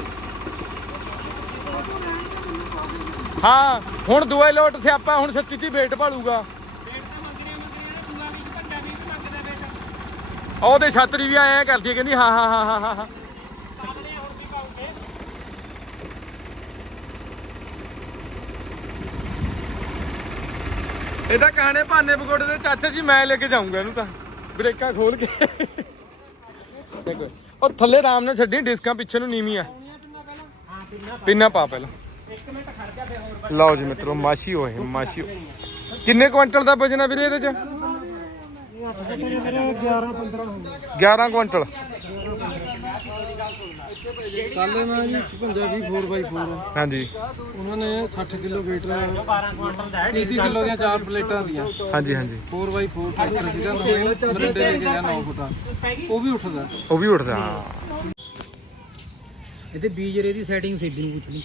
ਹਾਂ ਹੁਣ ਦੂਏ ਲੋਟ ਸਿਆਪਾ ਹੁਣ ਸੱਤੀ ਦੀ ਵੇਟ ਭਾਲੂਗਾ। ਉਹਦੇ ਛਾਤਰੀ ਵੀ ਆਇਆ ਕਰਦੀ ਹੈ, ਕਹਿੰਦੀ ਹਾਂ ਹਾਂ ਹਾਂ ਹਾਂ ਹਾਂ ਹਾਂ। ਇਹਦਾ ਕਹਾਣੇ ਭਾਨੇ ਪਕੌੜੇ ਦੇ ਚਾਚਾ ਜੀ ਮੈਂ ਲੈ ਕੇ ਜਾਊਂਗਾ ਇਹਨੂੰ ਤਾਂ। ਬ੍ਰੇਕਾਂ ਖੋਲ ਕੇ। ਦੇਖੋ ਉਹ ਥੱਲੇ ਆਰਾਮ ਨਾਲ ਛੱਡੀ ਡਿਸਕਾਂ ਪਿੱਛੇ ਨੂੰ ਨੀਵੀਂ ਆ। ਪਿੰਨਾ ਪਾ ਪਹਿਲਾਂ। ਲਓ ਜੀ ਮਿੱਤਰੋ ਮਾਸ਼ੀ ਹੋਏ ਮਾਸ਼ੀ ਕਿੰਨੇ ਕੁਇੰਟਲ ਦਾ ਵਜਨ ਆ ਵੀਰੇ ਇਹਦੇ ਚ? 11 15 ਹੋ 11 ਕੁਇੰਟਲ। ਕੱਲ ਨਾ ਜੀ 56 ਵੀ 4x4 ਹਾਂਜੀ। ਉਹਨਾਂ ਨੇ 60 ਕਿਲੋ weight 12 ਕੁਆਂਟਲ ਦਾ 30 ਕਿਲੋ ਦੀਆਂ ਚਾਰ ਪਲੇਟਾਂ ਦੀਆਂ। ਹਾਂਜੀ ਹਾਂਜੀ। 4x4 ਟਰੈਕਟਰ ਸੀਗਾ ਨਵੇਂ ਮਰਿੰਡੇ ਲੈ ਕੇ ਗਿਆ 9 ਫੁੱਟਾ। ਉਹ ਵੀ ਉੱਠਦਾ। ਉਹ ਵੀ ਉੱਠਦਾ ਹਾਂ। ਇਹਦੇ ਬੀਜ ਰੇ ਦੀ ਸੈਟਿੰਗ ਸੇਦੀ ਨੂੰ ਪੁੱਛ ਲਈ।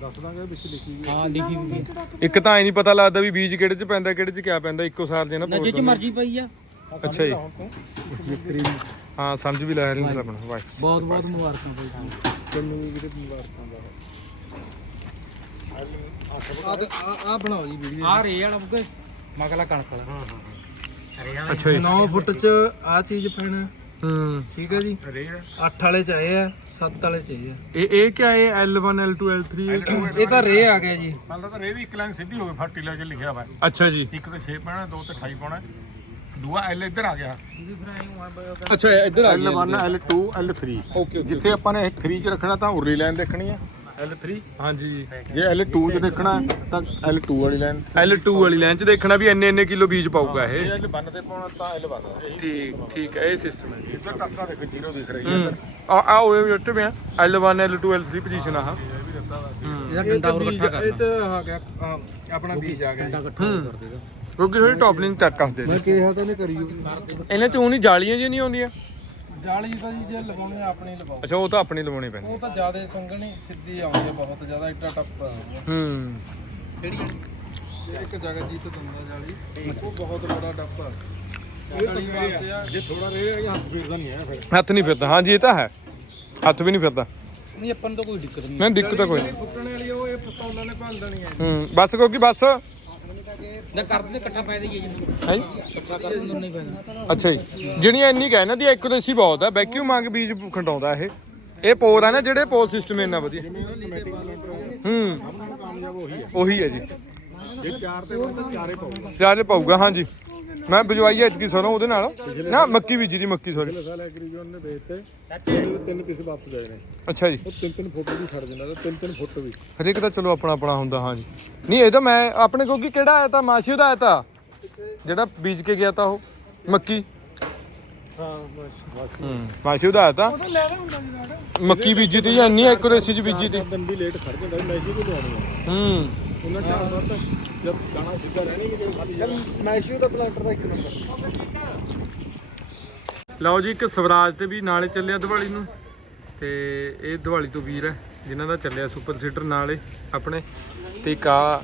ਦੱਸ ਦਾਂਗੇ ਵਿੱਚ ਲਿਖੀ ਵੀ ਹਾਂ। ਲਿਖੀ ਹੋਈ ਹੈ। ਇੱਕ ਤਾਂ ਐ ਨਹੀਂ ਪਤਾ ਲੱਗਦਾ ਵੀ ਬੀਜ ਕਿਹੜੇ ਚ ਪੈਂਦਾ ਕਿਹੜੇ ਚ ਕਿਆ ਪੈਂਦਾ ਇੱਕੋ ਸਾਰ ਦੇ ਨਾ ਨੱਜੇ ਚ ਮਰਜ਼ੀ ਪਈ ਆ। ਅੱਛਾ ਜੀ। ਹਾਂ ਸਮਝ ਵੀ ਲੈ ਰਹੇ ਨੇ ਆਪਣਾ ਵਾਹ ਬਹੁਤ ਬਹੁਤ ਮੁਬਾਰਕਾਂ ਬਈ ਤੈਨੂੰ ਵੀ ਕਿਤੇ ਮੁਬਾਰਕਾਂ ਦਾ। ਆ ਆ ਬਣਾਓ ਜੀ ਵੀਡੀਓ ਆ ਰੇ ਵਾਲਾ ਬੁੱਗੇ ਮਗਲਾ ਕਣਕ ਵਾਲਾ। ਹਾਂ ਹਾਂ ਅੱਛਾ ਜੀ। 9 ਫੁੱਟ ਚ ਆ ਚੀਜ਼ ਪੈਣਾ। ਹੂੰ। ਠੀਕ ਹੈ ਜੀ? 8 ਵਾਲੇ ਚ ਆਏ ਆ 7 ਵਾਲੇ ਚ ਆਏ ਆ। ਇਹ ਇਹ ਕਿਆ ਹੈ L1 L2 L3 ਇਹ ਤਾਂ ਰੇ ਆ ਗਿਆ ਜੀ। ਮਤਲਬ ਤਾਂ ਇਹ ਵੀ ਇੱਕ ਲਾਈਨ ਸਿੱਧੀ ਹੋਵੇ ਫਰਟੀਲਾਈਜ਼ਰ ਲਿਖਿਆ ਵਾ। ਅੱਛਾ ਜੀ। ਇੱਕ ਤੇ 6 ਪਾਣਾ ਦੋ ਤੇ 28 ਪਾਉਣਾ। ਦੂਆ ਐਲ ਇੱਧਰ ਆ ਗਿਆ। ਅੱਛਾ ਇੱਧਰ ਆ ਗਿਆ L1 L2 L3 ਓਕੇ ਜਿੱਥੇ ਆਪਾਂ ਨੇ 3 ਚ ਰੱਖਣਾ ਤਾਂ ਉਰਲੀ ਲਾਈਨ ਦੇਖਣੀ ਆ। L3 ਹਾਂਜੀ। ਜੀ ਜੇ L2 ਚ ਦੇਖਣਾ ਤਾਂ L2 ਵਾਲੀ ਲਾਈਨ L2 ਵਾਲੀ ਲਾਈਨ ਚ ਦੇਖਣਾ ਵੀ ਇੰਨੇ ਇੰਨੇ ਕਿਲੋ ਬੀਜ ਪਾਊਗਾ ਜੇ ਇਹ L1 ਤੇ ਪਾਉਣਾ ਤਾਂ L1 ਇਹੀ ਠੀਕ ਠੀਕ ਹੈ ਇਹ ਸਿਸਟਮ ਹੈ ਇੱਧਰ ਟੱਕਾ ਦੇਖ ਜ਼ੀਰੋ ਦਿਖ ਰਹੀ ਹੈ। ਹੂੰ ਆ ਆ ਉਹ ਉੱਤੇ ਪਿਆ L1 L2 L3 ਪੋਜੀਸ਼ਨ ਆ ਇਹਦਾ ਡੰਡਾ ਹੋਰ ਇਕੱਠਾ ਕਰਨਾ। ਇਹ ਚ ਆ ਗਿਆ ਆਪਣਾ ਬੀਜ ਆ ਗਿਆ। ਡੰਡਾ ਇਕੱਠਾ ਕਰ ਦੇਗਾ। ਕਿਉਂਕਿ ਥੋੜੀ ਟੌਪਲਿੰਗ ਟੱਕ ਕਰਦੇ ਨੇ। ਕਿਹਾ ਤਾਂ ਨਹੀਂ ਕਰੀਓ। ਇਹਨਾਂ ਚ ਉਹ ਨਹੀਂ ਜਾਲੀਆਂ ਜਿਹੀਆਂ ਨਹੀਂ ਆਉਂਦੀਆਂ? ਜਾਲੀ ਤਾਂ ਜੀ ਜੇ ਲਗਾਉਣੇ ਆ ਆਪਣੀ ਲਗਾਓ ਅੱਛਾ ਉਹ ਤਾਂ ਆਪਣੀ ਲਵਾਉਣੀ ਪੈਂਦੀ ਉਹ ਤਾਂ ਜ਼ਿਆਦਾ ਸੰਘਣੀ ਸਿੱਧੀ ਆਉਂਦੀ ਆ ਬਹੁਤ ਜ਼ਿਆਦਾ ਇੱਡਾ ਟੱਪ ਆ। ਹੂੰ। ਕਿਹੜੀ ਇਹ ਇੱਕ ਜਗ੍ਹਾ ਜੀ ਤੋਂ ਦੰਦਾ ਜਾਲੀ। ਉਹ ਬਹੁਤ ਬੜਾ ਟੱਪ ਆ। ਆ। ਜੇ ਥੋੜਾ ਰਹੇਗਾ ਹੱਥ ਫੇਰਦਾ ਨਹੀਂ ਹੈ ਫਿਰ। ਹੱਥ ਨਹੀਂ ਫਿਰਦਾ। ਹਾਂਜੀ ਇਹ ਤਾਂ ਹੈ। ਹੱਥ ਵੀ ਨਹੀਂ ਫਿਰਦਾ। ਨਹੀਂ ਆਪਾਂ ਨੂੰ ਤਾਂ ਕੋਈ ਦਿੱਕਤ ਨਹੀਂ। ਨਹੀਂ ਦਿੱਕਤ ਕੋਈ ਨਹੀਂ। ਫੁੱਟਣ ਵਾਲੀ ਉਹ ਇਹ ਪਿਸਤੌਲਾਂ ਨੇ ਭੰਨ ਦੇਣੀ ਹੈ ਹੂੰ ਬਸ ਕਿਉਂਕਿ ਬਸ ਨਾ ਕਰ ਦਿੰਦੇ ਇਕੱਠਾ ਪੈ ਦੇਈਏ ਜੀ। ਹੈ ਇਕੱਠਾ ਦਿੰਦੇ ਨਹੀਂ ਪੈਣਾ ਅੱਛਾ ਜੀ। ਜਿਹੜੀਆਂ ਇੰਨੀ ਕਹਿ ਨਾ ਦੀ ਐਕੂਰੇਸੀ ਬਹੁਤ ਆ। ਵੈਕਿਊਮ ਮੰਗ ਬੀਜ ਖੰਡਾਉਂਦਾ ਇਹ। ਇਹ ਪੋਰ ਆ ਨਾ ਜਿਹੜੇ ਪੋਲ ਸਿਸਟਮ ਇੰਨਾ ਵਧੀਆ। ਹੂੰ ਕਾਮਯਾਬ ਉਹੀ ਹੈ। ਉਹੀ ਹੈ ਜੀ। ਜੇ ਚਾਰ ਤੇ ਬੰਦਾ ਚਾਰੇ ਪਾਊਗਾ। ਚਾਰੇ ਪਾਊਗਾ ਹਾਂਜੀ। ਮੈਂ ਬਜਵਾਈ ਐਤਕੀ ਸਰੋਂ ਉਹਦੇ ਨਾਲ। ਨਾ ਮੱਕੀ ਬੀਜੀ ਦੀ ਮੱਕੀ ਸੋਰੀ। ਪਿਛਲੇ ਸਾਲ ਐਗਰੀਜਨ ਨੇ ਵੇਚਤੇ ਤਿੰਨ ਤਿੰਨ ਪਿਸ ਵਾਪਸ ਗਏ ਨੇ। ਅੱਛਾ ਜੀ। ਉਹ ਤਿੰਨ ਤਿੰਨ ਫੁੱਟ ਵੀ ਛੱਡ ਦਿੰਦਾ ਤੇ ਤਿੰਨ ਤਿੰਨ ਫੁੱਟ ਵੀ। ਹਰੇਕ ਦਾ ਚਲੋ ਆਪਣਾ ਆਪਣਾ ਹੁੰਦਾ ਹਾਂਜੀ। ਨਹੀਂ ਇਹ ਤਾਂ ਮੈਂ ਆਪਣੇ ਕੋਲ ਕਿਹੜਾ ਆਇਆ ਤਾਂ ਮਾਸ਼ੀ ਦਾ ਆਇਆ ਤਾਂ? ਜਿਹੜਾ ਬੀਜ ਕੇ ਗਿਆ ਤਾਂ ਉਹ ਮੱਕੀ? ਹਾਂ ਬਸ ਹੂੰ ਮਾਸ਼ੀ ਦਾ ਆਇਆ ਤਾਂ? ਉਹ ਲੈਣਾ ਹੁੰਦਾ ਜੀ ਨਾੜ ਮੱਕੀ ਬੀਜੀ ਤੀ ਜਾਂ ਇੰਨੀ ਐਕੂਰੇਸੀ ਚ ਬੀਜੀ ਤੀ ਦਿਨ ਵੀ ਲੇਟ ਖੜ ਜਾਂਦਾ ਮੈਸੀ ਕੋ ਲਵਾਉਣੀ ਹੈ ਹੂੰ। ਉਹਨਾਂ ਟਾਈਮ ਬਾਅਦ ਤਾਂ ਜਦ ਦਾਣਾ ਸਿੱਧਾ ਰਹਿਣੀ ਕਿ ਖਾਲੀ ਜਾਣਾ। ਮੈਸ਼ੀਓ ਦਾ ਪਲਾਂਟਰ ਦਾ ਇੱਕ ਨੰਬਰ। ਲਓ ਜੀ ਇੱਕ ਸਵਰਾਜ ਤੇ ਵੀ ਨਾਲੇ ਚੱਲਿਆ ਦੀਵਾਲੀ ਨੂੰ। ਤੇ ਇਹ ਦੀਵਾਲੀ ਤੋਂ ਵੀਰ ਹੈ ਜਿਨ੍ਹਾਂ ਦਾ ਚੱਲਿਆ ਸੁਪਰ ਸੀਟਰ ਨਾਲੇ ਆਪਣੇ। ਤੇ ਆ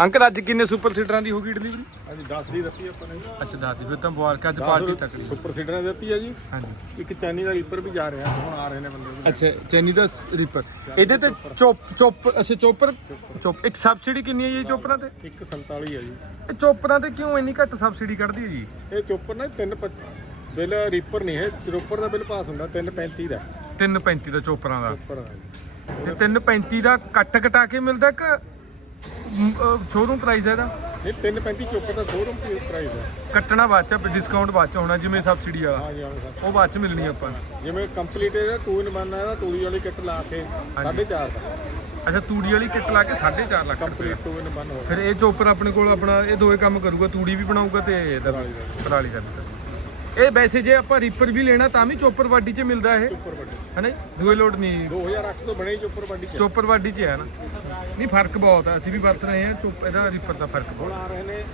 ਅੰਕਲ ਅੱਜ ਕਿੰਨੇ ਸੁਪਰ ਸੀਟਰਾਂ ਦੀ ਹੋ ਗਈ ਡਿਲੀਵਰੀ ਹਾਂਜੀ 10 ਦੀ ਰੱਸੀ ਆਪਾਂ ਨੇ। ਅੱਛਾ ਦਾਦੀ ਫਿਰ ਤਾਂ ਮੁਬਾਰਕਾਂ ਅੱਜ ਪਾਰਟੀ ਤੱਕ ਦੀ। ਸੁਪਰ ਸੀਡਰ ਨੇ ਦਿੱਤੀ ਹੈ ਜੀ। ਹਾਂਜੀ। ਇੱਕ ਚੈਨੀ ਦਾ ਰੀਪਰ ਵੀ ਜਾ ਰਿਹਾ ਹੁਣ ਆ ਰਹੇ ਨੇ ਬੰਦੇ। ਅੱਛਾ ਚੈਨੀ ਦਾ ਰੀਪਰ ਇਹਦੇ ਤੇ ਚੋਪ ਚੋਪ ਅੱਛਾ ਚੋਪਰ? ਚੋਪ ਇੱਕ ਸਬਸਿਡੀ ਕਿੰਨੀ ਹੈ ਜੀ ਚੋਪਰਾਂ ਤੇ? ਇੱਕ 47 ਹੈ ਜੀ। ਇਹ ਚੋਪਰਾਂ ਤੇ ਕਿਉਂ ਇੰਨੀ ਘੱਟ ਸਬਸਿਡੀ ਕੱਢਦੀ ਹੈ ਜੀ? ਇਹ ਚੋਪਰ ਨਾ ਬਿੱਲ ਰੀਪਰ ਨਹੀਂ ਹੈ ਰੋਪਰ ਦਾ ਬਿੱਲ ਪਾਸ ਹੁੰਦਾ 335 ਦਾ। 335 ਦਾ ਚੋਪਰਾਂ ਦਾ। ਤੇ 335 ਦਾ ਕੱਟ ਕਟਾ ਕੇ ਮਿਲਦਾ ਕਿ ਸ਼ੋਰੂਮ ਪ੍ਰਾਈਸ ਹੈ ਇਹਦਾ? ਇਹ 335 ਚੋਪਰ ਦਾ ਸ਼ੋਰੂਮ ਪ੍ਰਾਈਸ ਹੈ। ਕੱਟਣਾ ਬਾਅਦ ਚ ਡਿਸਕਾਊਂਟ ਬਾਅਦ ਚ ਹੋਣਾ ਜਿਵੇਂ ਸਬਸਿਡੀ ਵਾਲਾ। ਹਾਂ ਸਰ ਉਹ ਬਾਅਦ ਚ ਮਿਲਣੀ ਆਪਾਂ ਨੂੰ। ਜਿਵੇਂ ਕੰਪਲੀਟ ਇਹਦਾ 2 ਇਨ 1 ਹੈ ਇਹਦਾ ਤੂੜੀ ਵਾਲੀ ਕਿੱਟ ਲਾ ਕੇ 4.5 ਦਾ। ਅੱਛਾ ਤੂੜੀ ਵਾਲੀ ਕਿੱਟ ਲਾ ਕੇ 4.5 ਲੱਖ ਰੁਪਏ। ਕੰਪਲੀਟ 2 ਇਨ 1 ਹੋ ਫਿਰ ਇਹ ਚੋਪਰ ਆਪਣੇ ਕੋਲ ਆਪਣਾ ਇਹ ਦੋਵੇਂ ਕੰਮ ਕਰੂਗਾ ਤੂੜੀ ਵੀ ਬਣਾਊਗਾ ਤੇ ਇਹਦਾ ਪਰਾਲੀ ਦਾ। ਪਰਾਲੀ ਦਾ ਵੀ। ਇਹ ਵੈਸੇ ਜੇ ਆਪਾਂ ਰੀਪਰ ਵੀ ਲੈਣਾ ਤਾਂ ਵੀ ਚੋਪਰ ਵਾਡੀ 'ਚ ਮਿਲਦਾ ਇਹ। ਚੋਪਰ ਵੱਡੀ। ਹੈ ਨਾ ਜੀ? ਦੂਏ ਲੋਡ ਨਹੀਂ। 2008 ਤੋਂ ਬਣੇ ਚੋਪਰ ਵੱਡੀ ਚ। ਚੋਪਰ ਵਾਡੀ 'ਚ ਹੈ ਨਾ। ਨਹੀਂ ਫ਼ਰਕ ਬਹੁਤ ਹੈ ਅਸੀਂ ਵੀ ਵਰਤ ਰਹੇ ਹਾਂ ਚੋਪ ਇਹਦਾ ਰੀਪਰ ਦਾ ਫ਼ਰਕ ਬਹੁਤ। ਹੁਣ ਆ ਰਹੇ ਨੇ।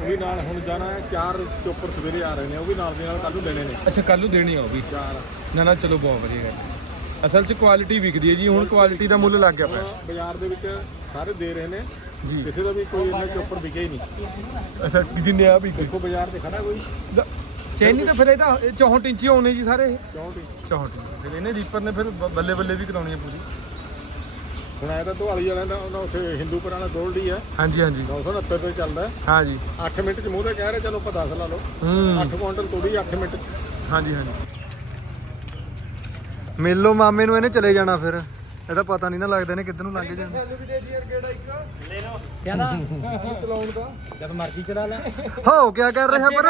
ਉਹ ਵੀ ਨਾਲ ਹੁਣ ਜਾਣਾ ਹੈ। ਚਾਰ ਚੋਪਰ ਸਵੇਰੇ ਆ ਰਹੇ ਨੇ। ਉਹ ਵੀ ਨਾਲ ਦੇ ਨਾਲ ਕੱਲ ਨੂੰ ਲੈਣੇ ਨੇ। ਅੱਛਾ ਕੱਲ ਨੂੰ ਦੇਣੀ ਆ ਉਹ ਵੀ। ਚਾਰ। ਨਾ ਨਾ ਚਲੋ ਬਹੁਤ ਵਧੀਆ ਗੱਲ। ਅਸਲ 'ਚ ਕੁਆਲਿਟੀ ਵਿਕਦੀ ਹੈ ਜੀ ਹੁਣ ਕੁਆਲਿਟੀ ਦਾ ਮੁੱਲ ਲੱਗ ਗਿਆ ਪਿਆ। ਹੁਣ ਬਾਜ਼ਾਰ ਦੇ ਵਿੱਚ ਸਾਰੇ ਦੇ ਰਹੇ ਨੇ ਜੀ। ਕਿਸੇ ਦਾ ਵੀ ਕੋਈ ਇੰਨਾ ਚੋਪਰ ਵਿਕੇ ਹੀ ਨਹੀਂ। ਅੱਛਾ ਜਿੰਨੇ ਆ ਵੀ ਦੇਖੋ ਬਾਜ਼ਾਰ ਤੇ ਖੜਾ ਕੋਈ। ਚੈਨੀ ਤਾਂ ਫਿਰ ਇਹਦਾ ਇਹ 64 ਇੰਚੀ ਆਉਣੇ ਜੀ ਸਾਰੇ। ਇਹ ਕਿਉਂ ਨਹੀਂ 64 ਫਿਰ ਇਹਨੇ ਰੀਪਰ ਨੇ ਫਿਰ ਬੱਲੇ ਬੱਲੇ ਵੀ ਕਰਾਉਣੀ ਹੈ ਪੂਰੀ। ਹੁਣ ਆਇਆ ਤਾਂ ਦੁਹਾਲੀ ਵਾਲਿਆਂ ਦਾ ਉਹਨਾਂ ਉੱਥੇ ਹਿੰਦੂਪੁਰ ਵਾਲਾ ਗੋਲਡੀ ਹੈ ਹਾਂਜੀ ਹਾਂਜੀ। 969 ਤੇ ਚੱਲਦਾ ਹੈ। ਹਾਂ ਜੀ। 8 ਮਿੰਟ ਚ ਮੂੰਹ ਤੇ ਕਹਿ ਰਹੇ ਚਲੋ ਆਪਾਂ 10 ਲਾ ਲਓ। ਹੂੰ। 8 ਕੁਇੰਟਲ ਤੂੜੀ 8 ਮਿੰਟ ਹਾਂਜੀ ਹਾਂਜੀ। ਮਿਲ ਲੋ ਮਾਮੇ ਨੂੰ, ਇਹਨੇ ਚਲੇ ਜਾਣਾ ਫਿਰ। ਇਹਦਾ ਪਤਾ ਨਹੀਂ ਨਾ ਲੱਗਦਾ ਇਹਨੇ ਕਿੱਧਰ ਨੂੰ ਲੰਘ ਜਾਣਾ। ਕਹਿੰਦਾ ਜਦ ਮਰਜ਼ੀ ਚਲਾ ਲੈ ਹੋ ਕੀ ਕਰ ਰਿਹਾ ਪਰ?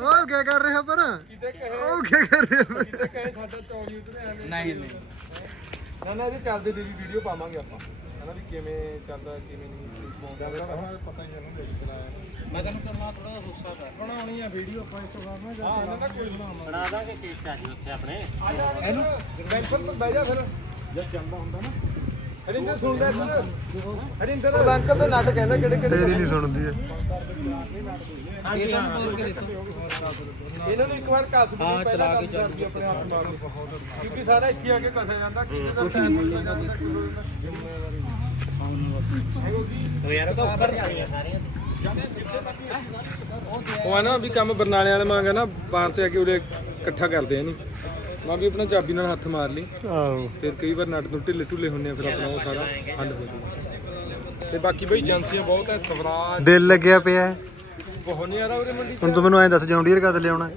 ਹੋ ਕੀ ਕਰ ਰਿਹਾ ਪਰ? ਹੋ ਕੀ ਕਰ ਰਿਹਾ ਪਰ? ਕਹੇ ਸਾਡਾ 24 ਨਹੀਂ ਨਹੀਂ। ਨਾ ਨਾ, ਇਹਦੇ ਚੱਲਦੇ ਦੀ ਵੀਡੀਓ ਪਾਵਾਂਗੇ ਆਪਾਂ। ਹਨਾ ਵੀ ਕਿਵੇਂ ਚੱਲਦਾ ਕਿਵੇਂ ਨਹੀਂ ਪਤਾ ਹੀ ਨਹੀਂ ਦੇਖ ਚਲਾਇਆ ਮੈਂ ਤੈਨੂੰ ਕਰਨਾ ਥੋੜਾ ਜਿਹਾ ਗੁੱਸਾ ਕਰ ਬਣਾਉਣੀ ਆ ਵੀਡੀਓ ਆਪਾਂ ਇਸ ਤੋਂ ਬਾਅਦ ਨਾ ਹਾਂ ਨਾ ਤਾਂ ਕੋਈ ਬਣਾਵਾਂਗੇ ਬਣਾ ਦਾਂਗੇ ਆ ਜੀ ਉੱਥੇ ਆਪਣੇ ਇਹਨੂੰ? ਬੈਂਕਰ ਤੋਂ ਬਹਿ ਜਾ ਫਿਰ। ਜਦ ਚੱਲਦਾ ਹੁੰਦਾ ਨਾ। ਹਰਿੰਦਰ ਸੁਣਦਾ ਹਰਿੰਦਰ ਦਾ ਅੰਕਲ ਦਾ ਨੱਟ ਕਹਿੰਦਾ ਕਿਹੜੇ ਕਿਹੜੇ ਤੇਰੀ ਨਹੀਂ ਸੁਣਦੀ ਹੈ। ਇਹਨਾਂ ਨੂੰ ਇੱਕ ਵਾਰ ਕੱਸ ਦੂੰ ਹਾਂ, ਚਲਾ ਕੇ ਚੱਲ ਆਪਣੇ ਆਪ ਮਾਰੋ ਕਿਉਂਕਿ ਸਾਰਾ ਇੱਥੇ ਆ ਕੇ ਕਸਿਆ ਜਾਂਦਾ ਕਿਸੇ ਦਾ ਟਾਈਮ ਮਿਲ ਜਾਂਦਾ ਉਹ ਉਹ ਆ ਨਾ ਵੀ ਕੰਮ ਬਰਨਾਲੇ ਵਾਲੇ ਮੰਗਾ ਨਾ ਬਾਹਰ ਤੇ ਆ ਕੇ ਉਰੇ ਇਕੱਠਾ ਕਰਦੇ ਆ ਇਹਨੂੰ। ਮੈਂ ਵੀ ਆਪਣਾ ਚਾਬੀ ਨਾਲ ਹੱਥ ਮਾਰ ਲਈ। ਆਹੋ। ਫਿਰ ਕਈ ਵਾਰ ਨਟ ਨੂੰ ਢਿੱਲੇ ਢੁੱਲੇ ਹੁੰਦੇ ਆ ਫਿਰ ਆਪਣਾ ਉਹ ਸਾਰਾ ਹੱਲ ਹੋ ਜਾਂਦਾ। ਤੇ ਬਾਕੀ ਬਈ ਏਜੰਸੀਆਂ ਬਹੁਤ ਹੈ ਸਵਰਾਜ ਦਿਲ ਲੱਗਿਆ ਪਿਆ ਹੈ। ਬਹੁਤ ਨਹੀਂ ਆ ਰਹਾ ਉਹਦੇ ਮੰਡੀ 'ਚ? ਹੁਣ ਤੂੰ ਮੈਨੂੰ ਐਂ ਦੱਸ ਜੌਂਡੀਅਰ ਕਦ ਲਿਆਉਣਾ ਹੈ?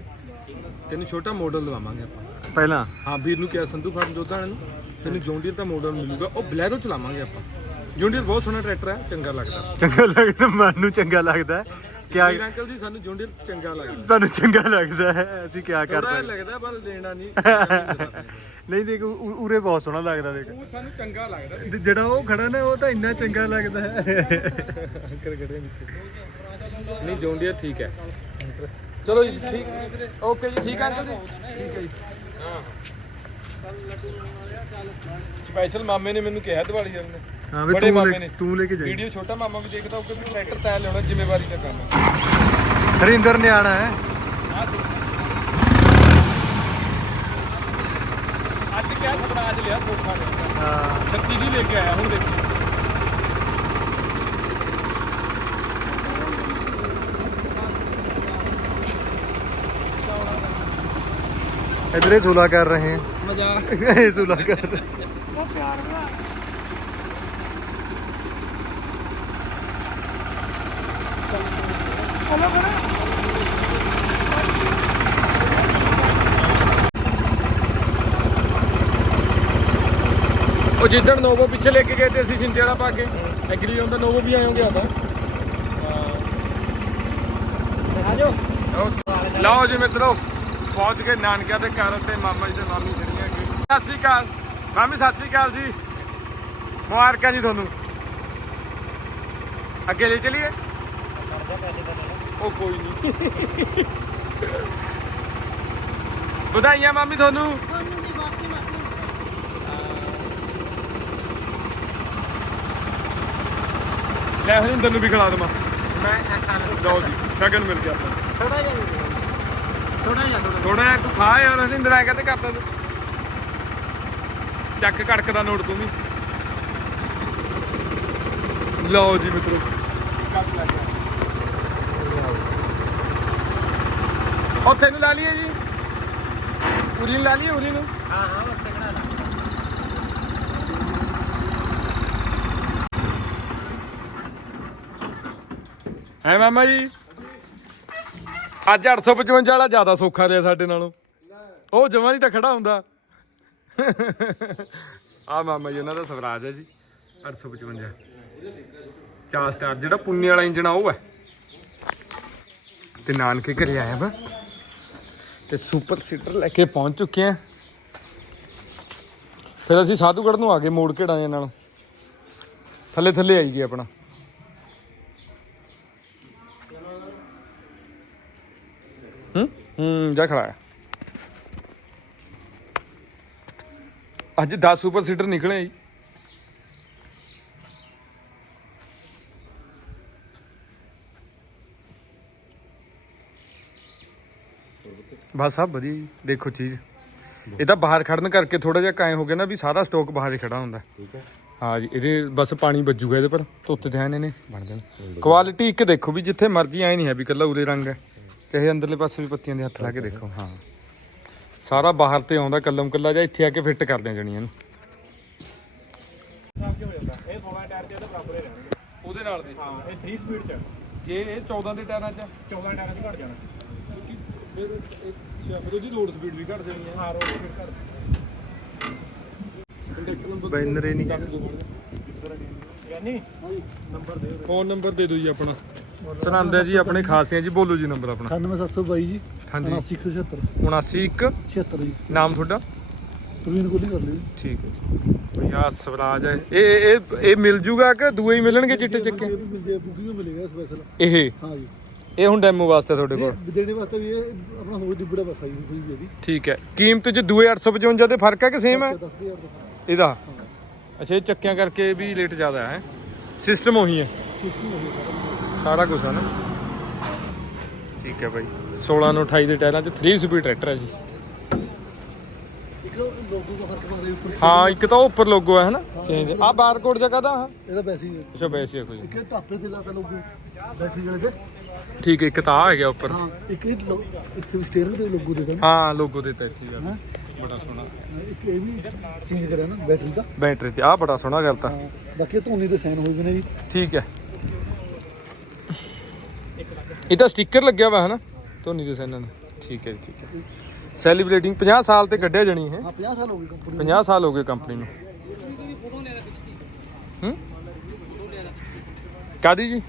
ਤੈਨੂੰ ਛੋਟਾ ਮਾਡਲ ਦਵਾਵਾਂਗੇ ਆਪਾਂ। ਪਹਿਲਾਂ? ਹਾਂ ਵੀਰ ਨੂੰ ਕਿਹਾ ਸੰਧੂ ਫਾਰਮ ਜੋਧਾ ਵਾਲੇ ਨੂੰ। ਤੈਨੂੰ ਜੌਂਡੀਅਰ ਦਾ ਮਾਡਲ ਮਿਲੂਗਾ ਉਹ ਬਲੈਰੋ ਚਲਾਵਾਂਗੇ ਆਪਾਂ। ਜੌਂਡੀਅਰ ਬਹੁਤ ਸੋਹਣਾ ਟਰੈਕਟਰ ਹੈ ਚੰਗਾ ਲੱਗਦਾ। ਚੰਗਾ ਲੱਗਦਾ ਮਨ ਨੂੰ ਚੰਗਾ ਲੱਗਦਾ। ਹੈ। ਕਿਆ ਵੀਰ ਅੰਕਲ ਜੀ ਸਾਨੂੰ ਜੁੰਡੀਅਰ ਚੰਗਾ ਲੱਗਦਾ। ਸਾਨੂੰ ਚੰਗਾ ਲੱਗਦਾ ਹੈ ਅਸੀਂ ਕੀ ਕਰ ਥੋੜਾ ਸਕਦੇ। ਲੱਗਦਾ ਪਰ ਲੈਣਾ ਨਹੀਂ। ਨਹੀਂ ਦੇਖ ਉ- ਉਰੇ ਬਹੁਤ ਸੋਹਣਾ ਲੱਗਦਾ ਦੇਖ। ਉਹ ਸਾਨੂੰ ਚੰਗਾ ਲੱਗਦਾ। ਤੇ ਜਿਹੜਾ ਉਹ ਖੜਾ ਨਾ ਉਹ ਤਾਂ ਇੰਨਾ ਚੰਗਾ ਲੱਗਦਾ ਹੈ। ਅੰਕਲ ਖੜੇ ਨਹੀਂ ਜੁੰਡੀਅਰ ਠੀਕ ਹੈ। ਚਲੋ ਜੀ ਠੀਕ ਓਕੇ ਜੀ ਠੀਕ ਹੈ ਅੰਕਲ ਜੀ? ਠੀਕ ਹੈ ਜੀ। ਹਾਂ। ਸਪੈਸ਼ਲ ਮਾਮੇ ਨੇ ਮੈਨੂੰ ਕਿਹਾ ਦਿਵਾਲੀ ਵਾਲੇ ਨੇ ਹਾਂ ਵੀ ਬੜੇ ਤੂੰ ਮਾਮੇ ਲੈ ਨੇ। ਤੂੰ ਲੈ ਕੇ ਜਾਈ ਵੀਡੀਓ ਛੋਟਾ ਮਾਮਾ ਵੀ ਦੇਖਦਾ ਹੋਊਗਾ ਵੀ ਟਰੈਕਟਰ ਤੈ ਲਿਆਉਣਾ ਜ਼ਿੰਮੇਵਾਰੀ ਦਾ ਕੰਮ ਹੈ ਹਰਿੰਦਰ ਨੇ ਆਣਾ ਹੈ ਅੱਜ ਕਿਆ ਸਪਨਾ ਅੱਜ ਲਿਆ ਸੋਖਾ ਨੇ ਹਾਂ ਸੱਤੀ ਦੀ ਲੈ ਕੇ ਆਇਆ ਹੁਣ ਦੇਖੀ इधर झूला कर रहे हैं ਮਜ਼ਾ झूला कर रहे हैं ਉਹ ਨੋਵੋ ਪਿੱਛੇ ਲੈ ਕੇ ਗਏ ਤੇ ਅਸੀਂ ਸਿੰਤੇ ਵਾਲਾ ਪਾ ਕੇ। ਐਗਰੀ ਹੁੰਦਾ ਨੋਵੋ ਵੀ ਗਿਆ ਤਾਂ ਆਜੋ। ਲਓ ਜੀ ਮਿੱਤਰੋ ਪਹੁੰਚ ਗਏ ਨਾਨਕਿਆਂ ਦੇ ਘਰ ਤੇ ਮਾਮਾ ਜੀ ਤੇ ਮਾਮੀ ਖੜੀਆਂ ਅੱਗੇ ਸਤਿ ਸ਼੍ਰੀ ਅਕਾਲ। ਮਾਮੀ ਸਤਿ ਸ਼੍ਰੀ ਅਕਾਲ ਜੀ। ਮੁਬਾਰਕਾਂ ਜੀ ਤੁਹਾਨੂੰ। ਅੱਗੇ ਲੈ ਚਲੀਏ? ਉਹ ਕੋਈ ਨਹੀਂ ਵਧਾਈਆਂ ਮਾਮੀ ਤੁਹਾਨੂੰ। ਲੈ ਹਰਿੰਦਰ ਨੂੰ ਵੀ ਖਿਲਾ ਦਵਾਂ। ਮੈਂ ਲਓ ਜੀ ਸ਼ਗਨ ਮਿਲ ਗਿਆ ਆਪਾਂ ਨੂੰ। ਥੋੜਾ ਜਿਹਾ ਥੋੜਾ ਜਿਹਾ ਥੋੜਾ ਥੋੜਾ ਜਿਹਾ ਤੂੰ ਖਾ ਯਾਰ ਹਰਿੰਦਰ ਆ ਕਹਿੰਦੇ ਕਰਦਾ ਤੂੰ ਚੱਕ ਕੜਕ ਦਾ ਨੋਟ ਤੂੰ ਵੀ। ਲਓ ਜੀ ਮਿੱਤਰੋ। ਉੱਥੇ ਨੂੰ ਲਾ ਲਈਏ ਜੀ। ਉਰੀ ਨੂੰ ਲਾ ਲਈਏ ਉਰੀ ਨੂੰ। ਹਾਂ ਹਾਂ ਉੱਤੇ ਹੈ ਮਾਮਾ ਜੀ? ਅੱਜ 855 ਵਾਲਾ ਜ਼ਿਆਦਾ ਸੌਖਾ ਰਿਹਾ ਸਾਡੇ ਨਾਲੋਂ। ਉਹ ਜਮਾਂ ਨਹੀਂ ਤਾਂ ਖੜਾ ਹੁੰਦਾ। ਆ ਮਾਮਾ ਜੀ, ਉਹਨਾਂ ਦਾ ਸਵਰਾਜ ਹੈ ਜੀ। 855 ਚਾਰ ਸਟਾਰ ਜਿਹੜਾ ਪੁੰਨੇ ਵਾਲਾ ਇੰਜਣ ਆ, ਉਹ ਹੈ। ਤੇ ਨਾਨਕੇ ਘਰੇ ਆਇਆ ਮੈਂ ਤੇ ਸੁਪਰ ਸੀਟਰ ਲੈ ਕੇ ਪਹੁੰਚ ਚੁੱਕੇ ਆ। ਫਿਰ ਅਸੀਂ ਸਾਧੂਗੜ੍ਹ ਨੂੰ ਆ ਗਏ, ਮੋੜ ਘੇੜਾ ਡਾਂਗੇ ਨਾਲ। ਥੱਲੇ ਥੱਲੇ ਆਈ ਗਏ ਆਪਣਾ। ਜਾ ਖੜਾ ਹੈ ਅੱਜ 10 ਸੁਪਰ ਸੀਟਰ ਨਿਕਲੇ ਜੀ। ਬਸ ਆ ਵਧੀਆ ਜੀ ਦੇਖੋ ਚੀਜ਼। ਇਹ ਤਾਂ ਬਾਹਰ ਖੜਨ ਕਰਕੇ ਥੋੜਾ ਜਿਹਾ ਕਾਇ ਹੋ ਗਿਆ ਨਾ ਵੀ ਸਾਰਾ ਸਟਾਕ ਬਾਹਰ ਹੀ ਖੜਾ ਹੁੰਦਾ। ਠੀਕ ਹੈ। ਹਾਂ ਜੀ ਇਹਦੇ ਬਸ ਪਾਣੀ ਵੱਜੂਗਾ ਇਹਦੇ ਪਰ ਧੁੱਤ ਧਿਆਨ ਇਹਨੇ। ਬਣ ਜਾਣਾ। ਕੁਆਲਿਟੀ ਇੱਕ ਦੇਖੋ ਵੀ ਜਿੱਥੇ ਮਰਜ਼ੀ ਆਏ ਨਹੀਂ ਹੈ ਵੀ ਕੱਲਾ ਉਰੇ ਰੰਗ ਹੈ। ਚਾਹੇ ਅੰਦਰਲੇ ਪਾਸੇ ਵੀ ਪੱਤੀਆਂ ਦੇ ਹੱਥ ਲਾ ਕੇ ਦੇਖੋ ਹਾਂ। ਸਾਰਾ ਬਾਹਰ ਤੇ ਆਉਂਦਾ ਕੱਲਮ ਕੱਲਾ ਜਾਂ ਇੱਥੇ ਆ ਕੇ ਫਿੱਟ ਕਰਦੇ ਆ ਜਣੀਆਂ ਨੂੰ। ਇਹ 16 ਟਾਇਰ ਤੇ ਇਹਦੇ ਬਰਾਬਰ ਹੀ ਰਹਿਣਗੇ। ਉਹਦੇ ਨਾਲ ਦੇ? ਹਾਂ ਇਹ 3 ਸਪੀਡ ਚ ਜੇ ਇਹ 14 ਦੇ ਟਾਇਰਾਂ 'ਚ 14 ਟਾਇਰਾਂ ਚ ਘਟ ਜਾਣਾ। ਫਿਰ ਇੱਕ ਉਹਦੀ ਰੋਡ ਸਪੀਡ ਵੀ ਘਟ ਜਾਣੀ ਹੈ। ਹਾਂ ਰੋਡ ਸਪੀਡ ਘਟ। ਕੰਡਕਟਰ ਨੰਬਰ ਬੈਨਰ ਨਹੀਂ ਯਾਨੀ ਨੰਬਰ ਦੇ ਫੋਨ ਨੰਬਰ ਦੇ ਦਿਓ ਜੀ ਆਪਣਾ। ਸੁਣਾਉਂਦਾ ਜੀ ਆਪਣੇ ਖਾਸੀਆਂ ਜੀ ਬੋਲੋ ਜੀ ਨੰਬਰ ਆਪਣਾ। 98722 ਜੀ ਹਾਂਜੀ। 79176 791 76 ਜੀ। ਨਾਮ ਤੁਹਾਡਾ? ਪ੍ਰਵੀਨ ਕੋਲੀ ਕਰ ਲਿਓ ਠੀਕ ਹੈ ਜੀ। ਬਈ ਆਹ ਸਵਰਾਜ ਹੈ। ਇਹ ਇਹ- ਇਹ ਮਿਲ ਜੂਗਾ ਕਿ ਦੂਏ ਹੀ ਮਿਲਣਗੇ ਚਿੱਟੇ ਚੱਕੇ? ਇਹ ਵੀ ਮਿਲਦੇ ਬੁਕਿੰਗ ਮਿਲੇਗਾ ਸਪੈਸ਼ਲ ਇਹ? ਹਾਂ ਜੀ। ਇਹ ਹੁਣ ਡੈਮੋ ਵਾਸਤੇ ਤੁਹਾਡੇ ਕੋਲ? ਦੇਣੇ ਵਾਸਤੇ ਵੀ ਇਹ ਆਪਣਾ ਹੋਰ ਡਿਬੜਾ ਬਸ ਆਈ ਹੋਈ ਹੈ ਜੀ। ਠੀਕ ਹੈ। ਕੀਮਤ ਚ ਦੂਏ 855 ਦੇ ਫ਼ਰਕ ਹੈ ਕਿ ਸੇਮ ਹੈ? 10000 ਦਾ ਇਹਦਾ? ਅੱਛਾ ਇਹ ਚੱਕਿਆਂ ਕਰਕੇ ਵੀ ਰੇਟ ਜ਼ਿਆਦਾ ਹੈ ਸਿਸਟਮ ਉਹੀ ਹੈ। ਸਾਰਾ ਕੁਝ ਹੈ ਨਾ। ਠੀਕ ਹੈ ਬਾਈ। 16 ਨੂੰ 28 ਦੇ ਟਾਇਰਾਂ 'ਚ 3 ਸਪੀਡ ਟਰੈਕਟਰ ਹੈ ਜੀ। ਹਾਂ ਇੱਕ ਤਾਂ ਉੱਪਰ ਲੋਗੋ ਹੈ ਹਨਾ? ਚੇਂਜ ਆ ਬਾਰਕੋਡ ਜਗ੍ਹਾ ਦਾ ਇਹਦਾ ਵੈਸੇ ਹੀ। ਹੈ ਅੱਛਾ ਵੈਸੇ ਹੈ ਕੋਈ। ਇੱਕ ਟਾਪੇ ਤੇ ਲਾਤਾ ਲੋਗੋ ਬੈਟਰੀ ਵਾਲੇ ਦੇ ਠੀਕ ਹੈ ਇੱਕ ਤਾਂ ਆ ਗਿਆ ਉੱਪਰ। ਹਾਂ ਇੱਕ ਇੱਥੇ ਸਟੀਅਰਿੰਗ ਤੇ ਲੋਗੋ ਦੇ ਹਾਂ ਲੋਗੋ ਦਿੱਤਾ ਇੱਥੇ ਗੱਲ ਹਾਂ। ਬੜਾ ਸੋਹਣਾ। ਇੱਕ ਇਹ ਵੀ ਚੇਂਜ ਕਰਿਆ ਨਾ ਬੈਟਰੀ ਦਾ। ਬੈਟਰੀ ਤੇ ਆ ਬੜਾ ਸੋਹਣਾ ਗੱਲ ਤਾਂ। ਹਾਂ ਬਾਕੀ ਧੋਨੀ ਦੇ ਸਾਈਨ ਗਏ ਨੇ ਜੀ। ਠੀਕ ਹੈ। ਇਹ ਤਾਂ ਸਟicker ਲੱਗਿਆ ਵਾ ਹਨਾ? ਧੋਨੀ ਦੇ ਸੈਨਾਂ ਦਾ। ਠੀਕ ਹੈ ਜੀ ਠੀਕ ਹੈ। ਸੈਲੀਬ੍ਰੇਟਿੰਗ 50 ਸਾਲ ਤੇ ਕੱਢਿਆ ਜਣੀ ਹੈ ਹਾਂ 50 ਸਾਲ ਹੋ ਗਏ ਕੰਪਨੀ 50 ਸਾਲ ਹੋ ਗਏ ਕੰਪਨੀ ਨੂੰ। ਹੂੰ? ਕਾਦੀ ਜੀ?